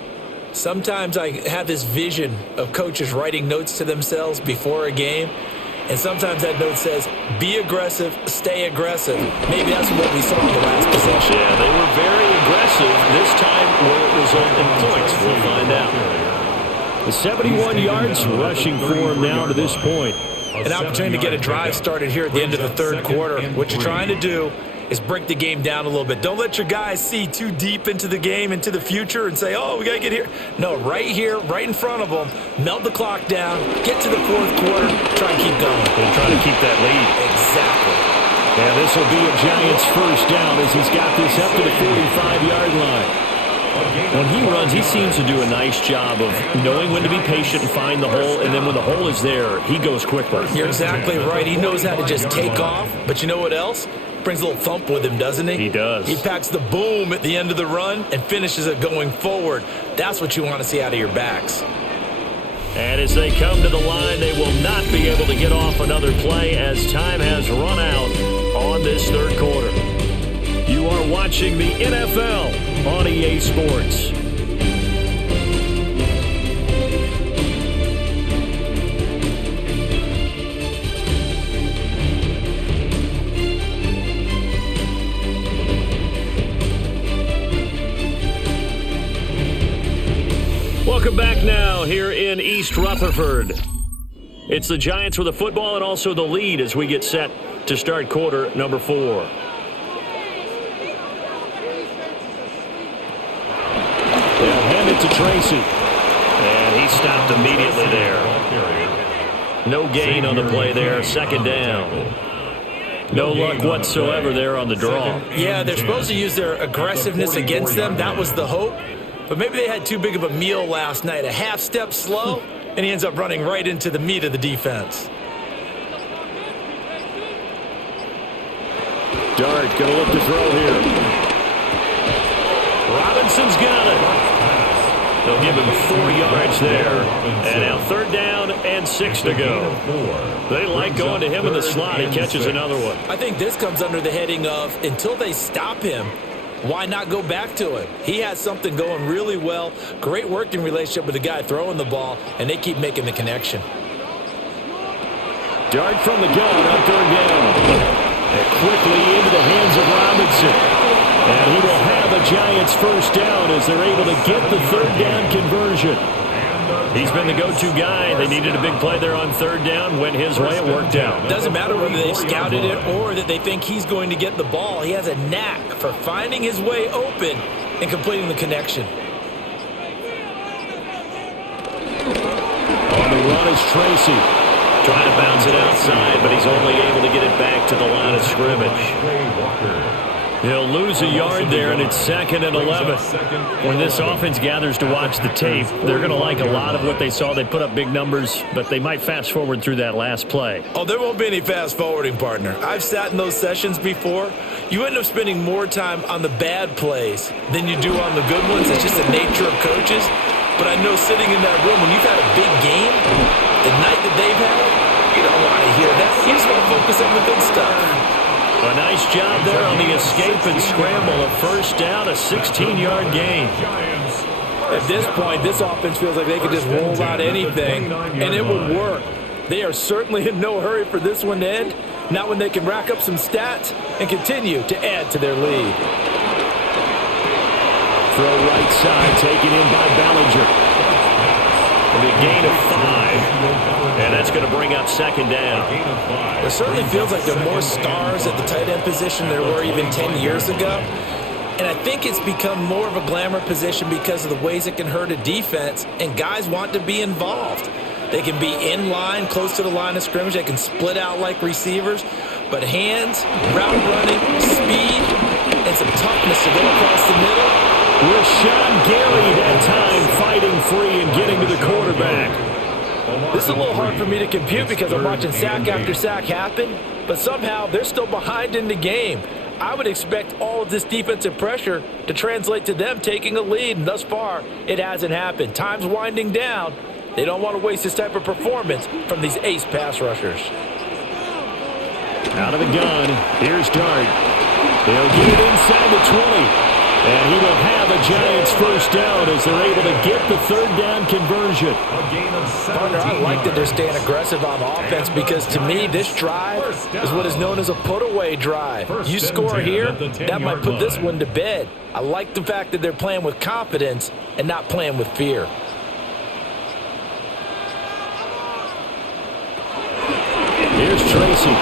Sometimes I have this vision of coaches writing notes to themselves before a game, and sometimes that note says, be aggressive, stay aggressive. Maybe that's what we saw in the last possession. Yeah, they were very aggressive. This time, will it result in points? We'll find out. The 71 yards rushing for him now to this point. An opportunity to get a drive started here at the end of the third quarter. What you're trying to do is break the game down a little bit. Don't let your guys see too deep into the game, into the future, and say, oh, we got to get here. No, right here, right in front of them, melt the clock down, get to the fourth quarter, try and keep going. And try to keep that lead. Exactly. And this will be a Giants first down as he's got this up to the 45-yard line. When he runs, he seems to do a nice job of knowing when to be patient and find the hole, and then when the hole is there, he goes quickly. You're exactly right. He knows how to just take off, but you know what else? Brings a little thump with him, doesn't he? He does. He packs the boom at the end of the run and finishes it going forward. That's what you want to see out of your backs. And as they come to the line, they will not be able to get off another play as time has run out on this third quarter. You are watching the NFL on EA Sports. Welcome back now here in East Rutherford. It's the Giants with the football and also the lead as we get set to start quarter number 4. They'll hand it to Tracy. And he stopped immediately there. No gain on the play there. Second down. No luck whatsoever there on the draw. Yeah, they're supposed to use their aggressiveness against them. That was the hope. But maybe they had too big of a meal last night. A half step slow, and he ends up running right into the meat of the defense. Dart going to look to throw here. Robinson's got it. They'll give him 4 yards there. And now third down and 6 to go. They like going to him in the slot. He catches another one. I think this comes under the heading of until they stop him, why not go back to it? He has something going really well. Great working relationship with the guy throwing the ball, and they keep making the connection. Dart from the gun on third down. And quickly into the hands of Robinson. And he will have a Giants first down as they're able to get the third down conversion. He's been the go-to guy. They needed a big play there on third down. Went his way. It worked out. Doesn't matter whether they scouted it or that they think he's going to get the ball. He has a knack for finding his way open and completing the connection. On the run is Tracy. Trying to bounce it outside, but he's only able to get it back to the line of scrimmage. He'll lose a yard there, and it's 2nd and 11. When this offense gathers to watch the tape, they're going to like a lot of what they saw. They put up big numbers, but they might fast forward through that last play. Oh, there won't be any fast forwarding, partner. I've sat in those sessions before. You end up spending more time on the bad plays than you do on the good ones. It's just the nature of coaches. But I know sitting in that room, when you've had a big game, the night that they've had, you don't want to hear that. You just want to focus on the good stuff. A nice job there on the escape and scramble. A first down, a 16-yard gain. At this point, this offense feels like they could just roll out anything, and it would work. They are certainly in no hurry for this one to end, not when they can rack up some stats and continue to add to their lead. Throw right side, taken in by Bellinger. A gain of 5, and that's going to bring up second down. It certainly feels like there are more stars at the tight end position than there were even 10 years ago. And I think it's become more of a glamour position because of the ways it can hurt a defense, and guys want to be involved. They can be in line, close to the line of scrimmage. They can split out like receivers. But hands, route running, speed, and some toughness to go across the middle. Rashawn Gary that time fighting free and getting to the quarterback. This is a little hard for me to compute because I'm watching sack after sack happen, but somehow they're still behind in the game. I would expect all of this defensive pressure to translate to them taking a lead, and thus far, it hasn't happened. Time's winding down. They don't want to waste this type of performance from these ace pass rushers. Out of the gun, here's Dart. They'll get it inside the 20. And he will have a Giants first down as they're able to get the third down conversion. Partner, I like that they're staying aggressive on offense because to me, this drive is what is known as a put-away drive. You score here, that might put this one to bed. I like the fact that they're playing with confidence and not playing with fear. Here's Tracy.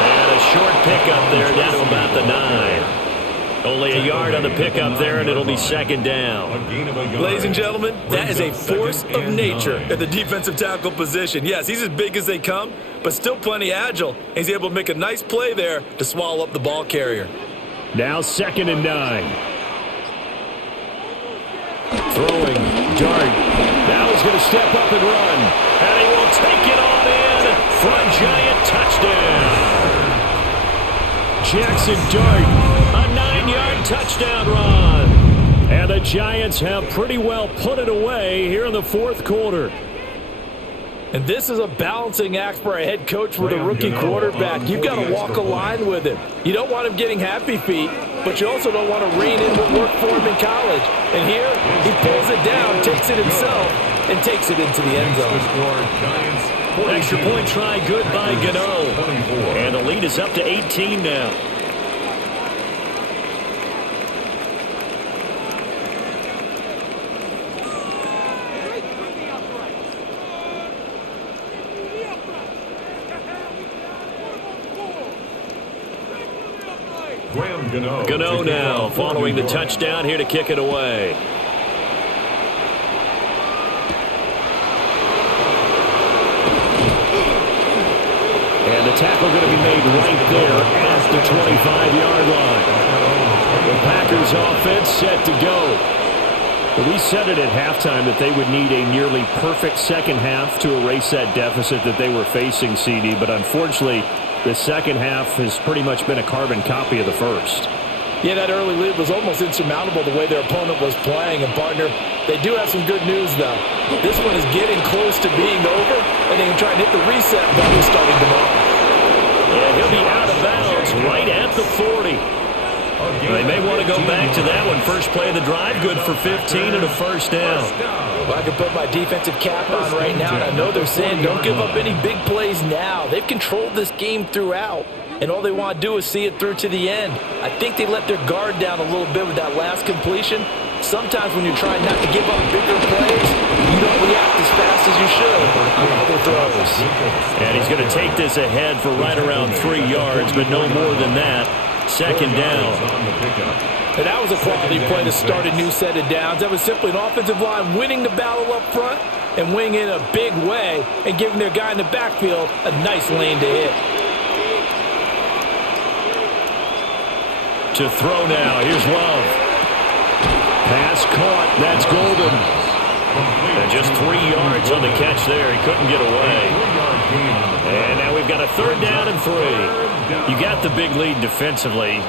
And a short pickup there down to about the 9. Only a yard on the pickup there, and it'll be second down. Ladies and gentlemen, that is a force of nature at the defensive tackle position. Yes, he's as big as they come, but still plenty agile. He's able to make a nice play there to swallow up the ball carrier. Now 2nd and 9. Throwing, Dart. Now he's going to step up and run. And he will take it on in for a Giant touchdown. Jackson Dart, a 9-yard touchdown run. And the Giants have pretty well put it away here in the fourth quarter. And this is a balancing act for a head coach with a rookie quarterback. You've got to walk a line with him. You don't want him getting happy feet, but you also don't want to rein in what worked for him in college. And here, he pulls it down, takes it himself, and takes it into the end zone. Extra point try good by Gano. And the lead is up to 18 now. Gano now following the touchdown here to kick it away. And the tackle going to be made right there at the 25-yard line. The Packers offense set to go. We said it at halftime that they would need a nearly perfect second half to erase that deficit that they were facing, CD, but unfortunately, the second half has pretty much been a carbon copy of the first. Yeah, that early lead was almost insurmountable the way their opponent was playing. And, partner, they do have some good news, though. This one is getting close to being over, and they can try and hit the reset button starting tomorrow. Yeah, he'll be out of bounds right at the 40. They may want to go back to that one. First play of the drive, good for 15 and a first down. Well, I can put my defensive cap on right now, and I know they're saying don't give up any big plays now. They've controlled this game throughout, and all they want to do is see it through to the end. I think they let their guard down a little bit with that last completion. Sometimes when you're trying not to give up bigger plays, you don't react as fast as you should on other throws. And he's going to take this ahead for right around 3 yards, but no more than that. Second down. And that was a quality play to start a new set of downs. That was simply an offensive line winning the battle up front and winning in a big way and giving their guy in the backfield a nice lane to hit. To throw now. Here's Love. Pass caught. That's Golden. And just 3 yards on the catch there. He couldn't get away. And now we've got a third down and 3. You got the big lead defensively.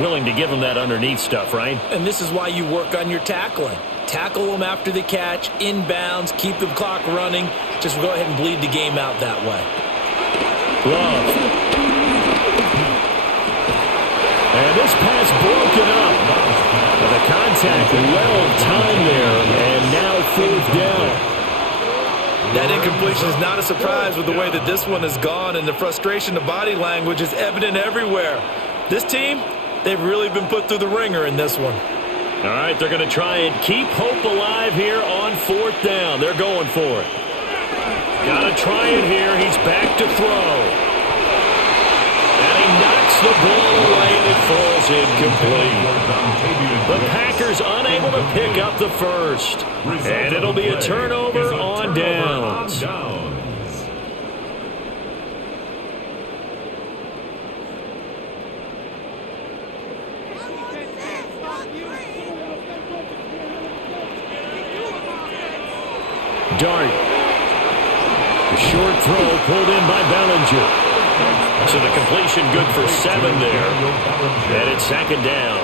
Willing to give them that underneath stuff, right? And this is why you work on your tackling. Tackle them after the catch, inbounds, keep the clock running. Just go ahead and bleed the game out that way. Love. And this pass broken up. The contact well timed there, and now fourth down. That incompletion is not a surprise with the way that this one has gone, and the frustration, the body language is evident everywhere. This team, they've really been put through the ringer in this one. All right, they're going to try and keep hope alive here on fourth down. They're going for it. Got to try it here. He's back to throw. And he knocks the ball away, and it falls incomplete. The Packers unable to pick up the first. And it'll be a turnover on downs. Dart. The short throw pulled in by Bellinger. So the completion good for 7 there. And it's second down.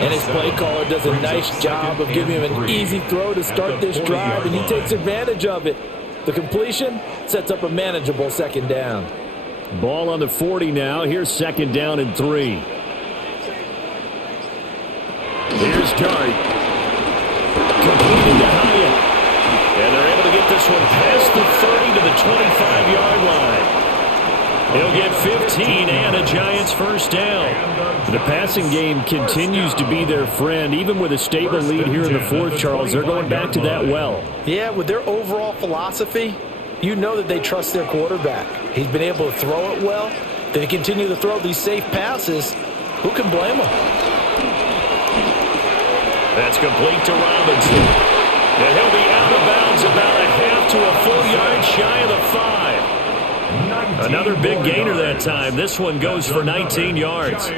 And his play caller does a nice job of giving him an easy throw to start this drive, and he takes advantage of it. The completion sets up a manageable second down. Ball on the 40 now. Here's second down and 3. Here's Dart. Completed to Hyatt. And they're able to get this one past the 30 to the 25-yard line. He'll get 15 and a Giants first down. The passing game continues to be their friend. Even with a stable lead here in the fourth, Charles, they're going back to that well. Yeah, with their overall philosophy, you know that they trust their quarterback. He's been able to throw it well. They continue to throw these safe passes. Who can blame them? That's complete to Robinson. And he'll be out of bounds about a half to a full yard shy of the 5. Another big gainer that time. This one goes for 19 yards.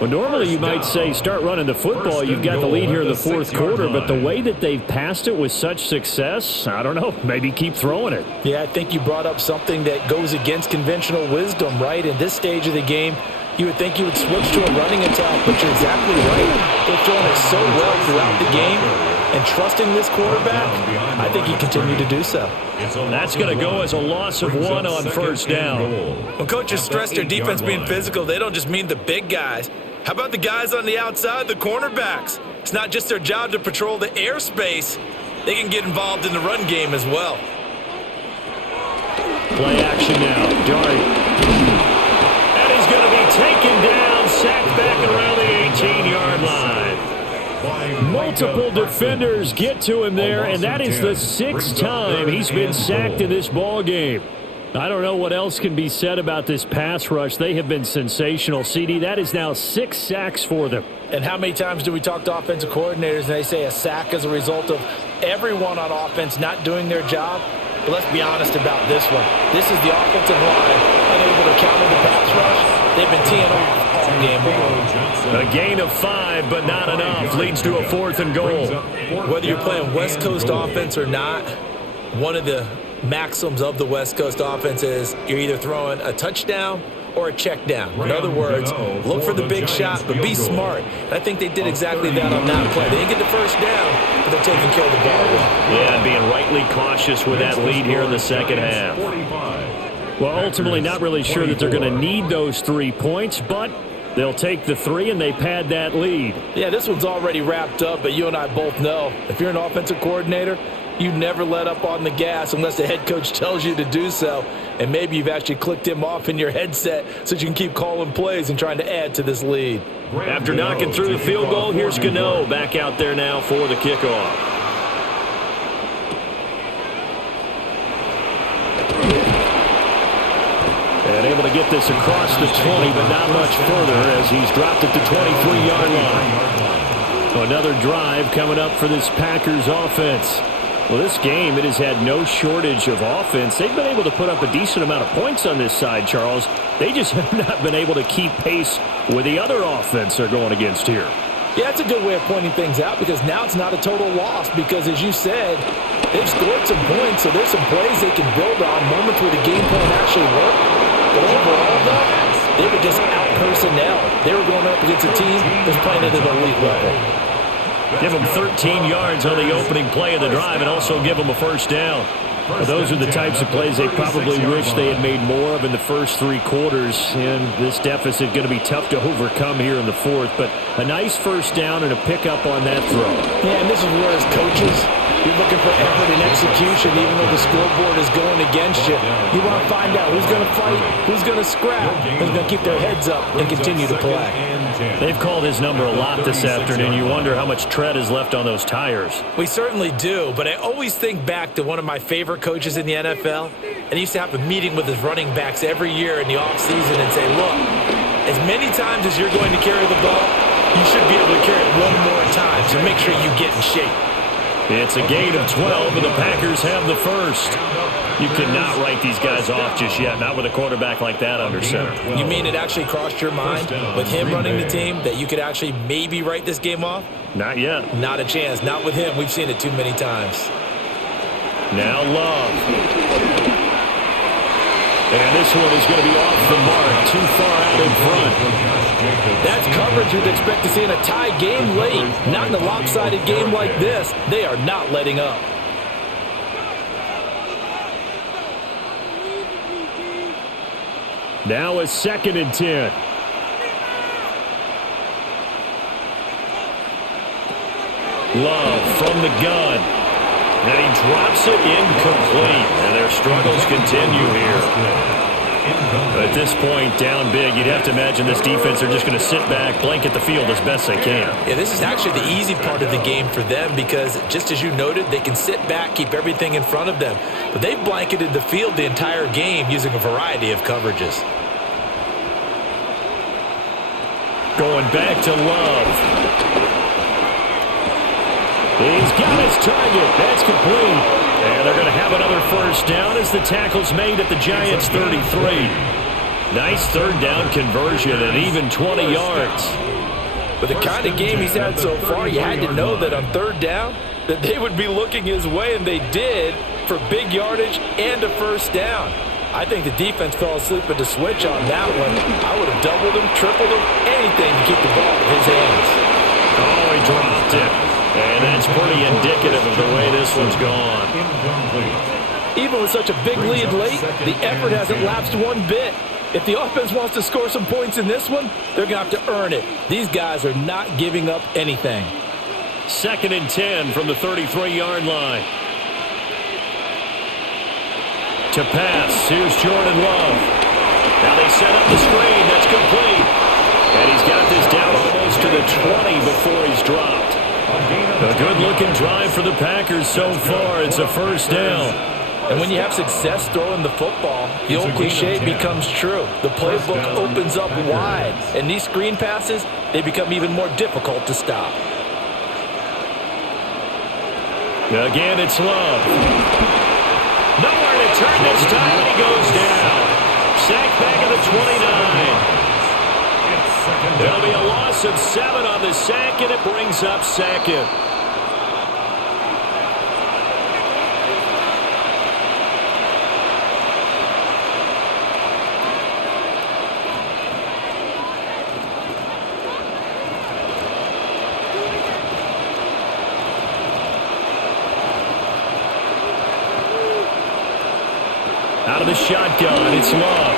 Well, normally you might say start running the football. You've got the lead here in the fourth quarter, but the way that they've passed it with such success, I don't know, maybe keep throwing it. Yeah, I think you brought up something that goes against conventional wisdom, right? In this stage of the game, you would think you would switch to a running attack, but you're exactly right. They've thrown it so well throughout the game, and trusting this quarterback, I think he continued to do so. That's going to go as a loss of 1 on first down. When coaches stress their defense being physical, they don't just mean the big guys. How about the guys on the outside, the cornerbacks? It's not just their job to patrol the airspace. They can get involved in the run game as well. Play action now. Dart. And he's going to be taken down, sacked back around the 18-yard line. Multiple defenders get to him there, and that is the 6th time he's been sacked in this ball game. I don't know what else can be said about this pass rush. They have been sensational. CD, that is now 6 sacks for them. And how many times do we talk to offensive coordinators and they say a sack as a result of everyone on offense not doing their job? But let's be honest about this one. This is the offensive line unable to counter the pass rush. They've been teeing off all game long. A gain of 5, but not enough. Leads to a 4th and goal. Whether you're playing West Coast offense or not, one of the maxims of the West Coast offense is you're either throwing a touchdown or a check down. In other words, look for the big shot, but be smart. And I think they did exactly that on that play. They didn't get the first down, but they're taking care of the ball well. Yeah, and being rightly cautious with that lead here in the second half. Well, ultimately not really sure that they're going to need those 3 points, but they'll take the 3 and they pad that lead. Yeah, this one's already wrapped up, but you and I both know if you're an offensive coordinator, you never let up on the gas unless the head coach tells you to do so. And maybe you've actually clicked him off in your headset so you can keep calling plays and trying to add to this lead. After knocking through the field goal, here's Gano back out there now for the kickoff. And able to get this across the 20, but not much further as he's dropped at the 23-yard line. Another drive coming up for this Packers offense. Well, this game, it has had no shortage of offense. They've been able to put up a decent amount of points on this side, Charles. They just have not been able to keep pace with the other offense they're going against here. Yeah, that's a good way of pointing things out because now it's not a total loss because, as you said, they've scored some points, so there's some plays they can build on, moments where the game plan actually worked. But overall, though, they were just out-personnel. They were going up against a team that's playing at an elite level. Give them 13 yards on the opening play of the drive and also give them a first down. Those are the types of plays they probably wish they had made more of in the first 3 quarters. And this deficit going to be tough to overcome here in the fourth. But a nice first down and a pickup on that throw. Yeah, and this is where as coaches, you're looking for effort and execution even though the scoreboard is going against you. You want to find out who's going to fight, who's going to scrap, who's going to keep their heads up and continue to play. They've called his number a lot this afternoon. You wonder how much tread is left on those tires. We certainly do, but I always think back to one of my favorite coaches in the NFL, and he used to have a meeting with his running backs every year in the offseason and say, look, As many times as you're going to carry the ball, you should be able to carry it one more time to make sure you get in shape. It's a gain of 12, and the Packers have the first. You cannot write these guys off just yet, not with a quarterback like that under center. You mean it actually crossed your mind with him running the team that you could actually maybe write this game off? Not yet. Not a chance. Not with him. We've seen it too many times. Now Love. And this one is going to be off the mark, too far out in front. That's coverage you'd expect to see in a tie game late. Not in a lopsided game like this. They are not letting up. Now a 2nd and 10. Love from the gun. And he drops it incomplete. And their struggles continue here. At this point, down big, you'd have to imagine this defense are just going to sit back, blanket the field as best they can. Yeah, this is actually the easy part of the game for them because, just as you noted, they can sit back, keep everything in front of them. But they've blanketed the field the entire game using a variety of coverages. Going back to Love. He's got his target. That's complete. And they're going to have another first down as the tackle's made at the Giants' 33. Nice third down conversion and even 20 yards. With the kind of game he's had so far, you had to know that on third down that they would be looking his way, and they did for big yardage and a first down. I think the defense fell asleep at the switch on that one. I would have doubled him, tripled him, anything to keep the ball in his hands. Oh, he dropped it. And that's pretty indicative of the way this one's gone. Even with such a big lead late, the effort hasn't lapsed one bit. If the offense wants to score some points in this one, they're going to have to earn it. These guys are not giving up anything. 2nd and 10 from the 33-yard line. To pass, here's Jordan Love. Now they set up the screen, that's complete. And he's got this down almost to the 20 before he's dropped. A good-looking drive for the Packers so far. It's a first down. And when you have success throwing the football, the old cliche becomes true. The playbook opens up wide. And these screen passes, they become even more difficult to stop. Again, it's Love. Nowhere to turn this time, and he goes down. Sacked back at the 29. There'll be a loss of 7 on the sack, and it brings up 2nd. Out of the shotgun, it's Love.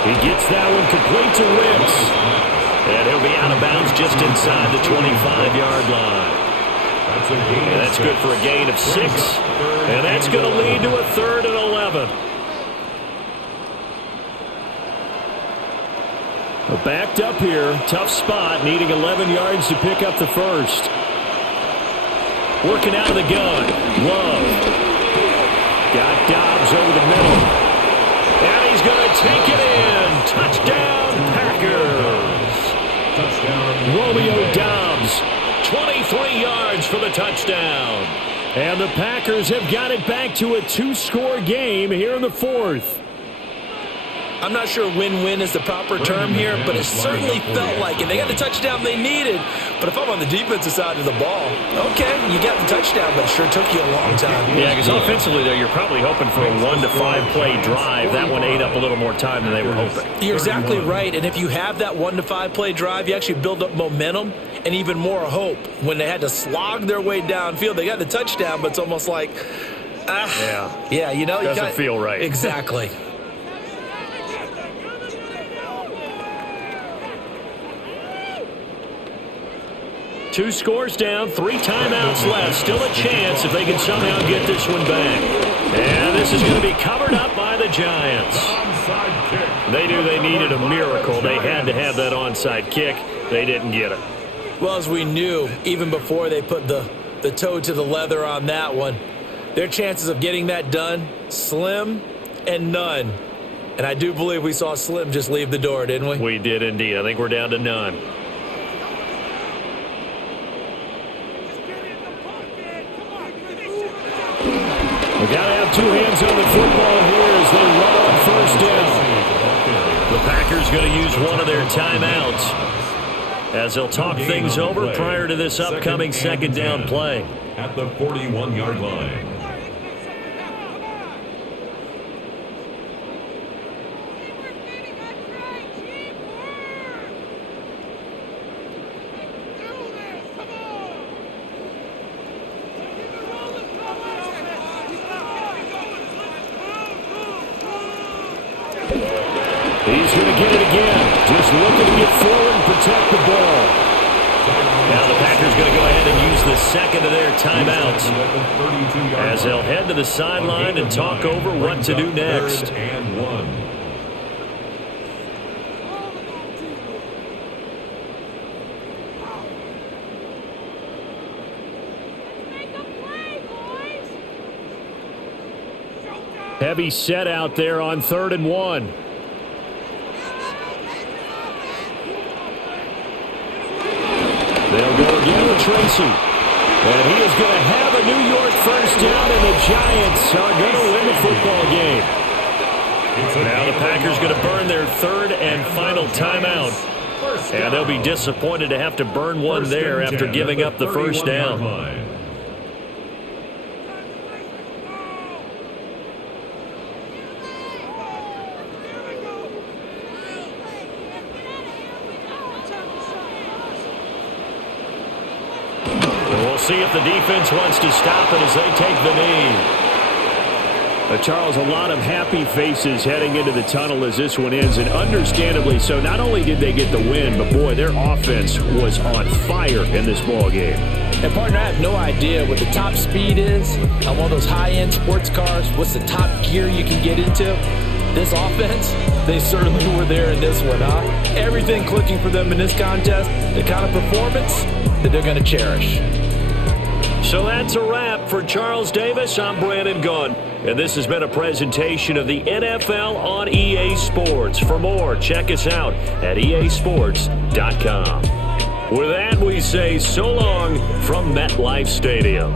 He gets that one complete to Wicks. And he'll be out of bounds just inside the 25-yard line. And that's good for a gain of 6. And that's going to lead to a 3rd and 11. Backed up here. Tough spot. Needing 11 yards to pick up the first. Working out of the gun. Love. Got Dobbs over the middle. And he's going to take it in. Touchdown, Packers. Touchdown. Romeo Dobbs, 23 yards for the touchdown. And the Packers have got it back to a 2-score game here in the 4th. I'm not sure win-win is the proper term here, but it certainly felt like it. They got the touchdown they needed, but if I'm on the defensive side of the ball, okay, you got the touchdown, but it sure took you a long time. Yeah, because offensively, though, you're probably hoping for a 1 to 5 play drive. That one ate up a little more time than they were hoping. You're exactly right, and if you have that 1 to 5 play drive, you actually build up momentum and even more hope. When they had to slog their way downfield, they got the touchdown, but it's almost like, yeah, you know. Doesn't feel right. Exactly. Two scores down, 3 timeouts left. Still a chance if they can somehow get this one back. And this is going to be covered up by the Giants. They knew they needed a miracle. They had to have that onside kick. They didn't get it. Well, as we knew, even before they put the toe to the leather on that one, their chances of getting that done, slim and none. And I do believe we saw Slim just leave the door, didn't we? We did indeed. I think we're down to none. We got to have two hands on the football here as they run on first down. The Packers going to use one of their timeouts as they'll talk things over prior to this upcoming second down play. At the 41-yard line. He's going to get it again. Just looking to get forward and protect the ball. Now the Packers going to go ahead and use the second of their timeouts as they'll head to the sideline and talk over what to do next. Heavy set out there on 3rd and 1. They'll go again with Tracy. And he is going to have a New York first down, and the Giants are going to win the football game. Now the Packers going to burn their 3rd and final timeout. And they'll be disappointed to have to burn one there after giving up the first down. See if the defense wants to stop it as they take the knee. Charles, a lot of happy faces heading into the tunnel as this one ends, and understandably so. Not only did they get the win, but boy, their offense was on fire in this ball game. And partner, I have no idea what the top speed is on one of those high-end sports cars. What's the top gear you can get into? This offense, they certainly were there in this one, huh? Everything clicking for them in this contest, the kind of performance that they're going to cherish. So that's a wrap for Charles Davis. I'm Brandon Gunn, and this has been a presentation of the NFL on EA Sports. For more, check us out at easports.com. With that, we say so long from MetLife Stadium.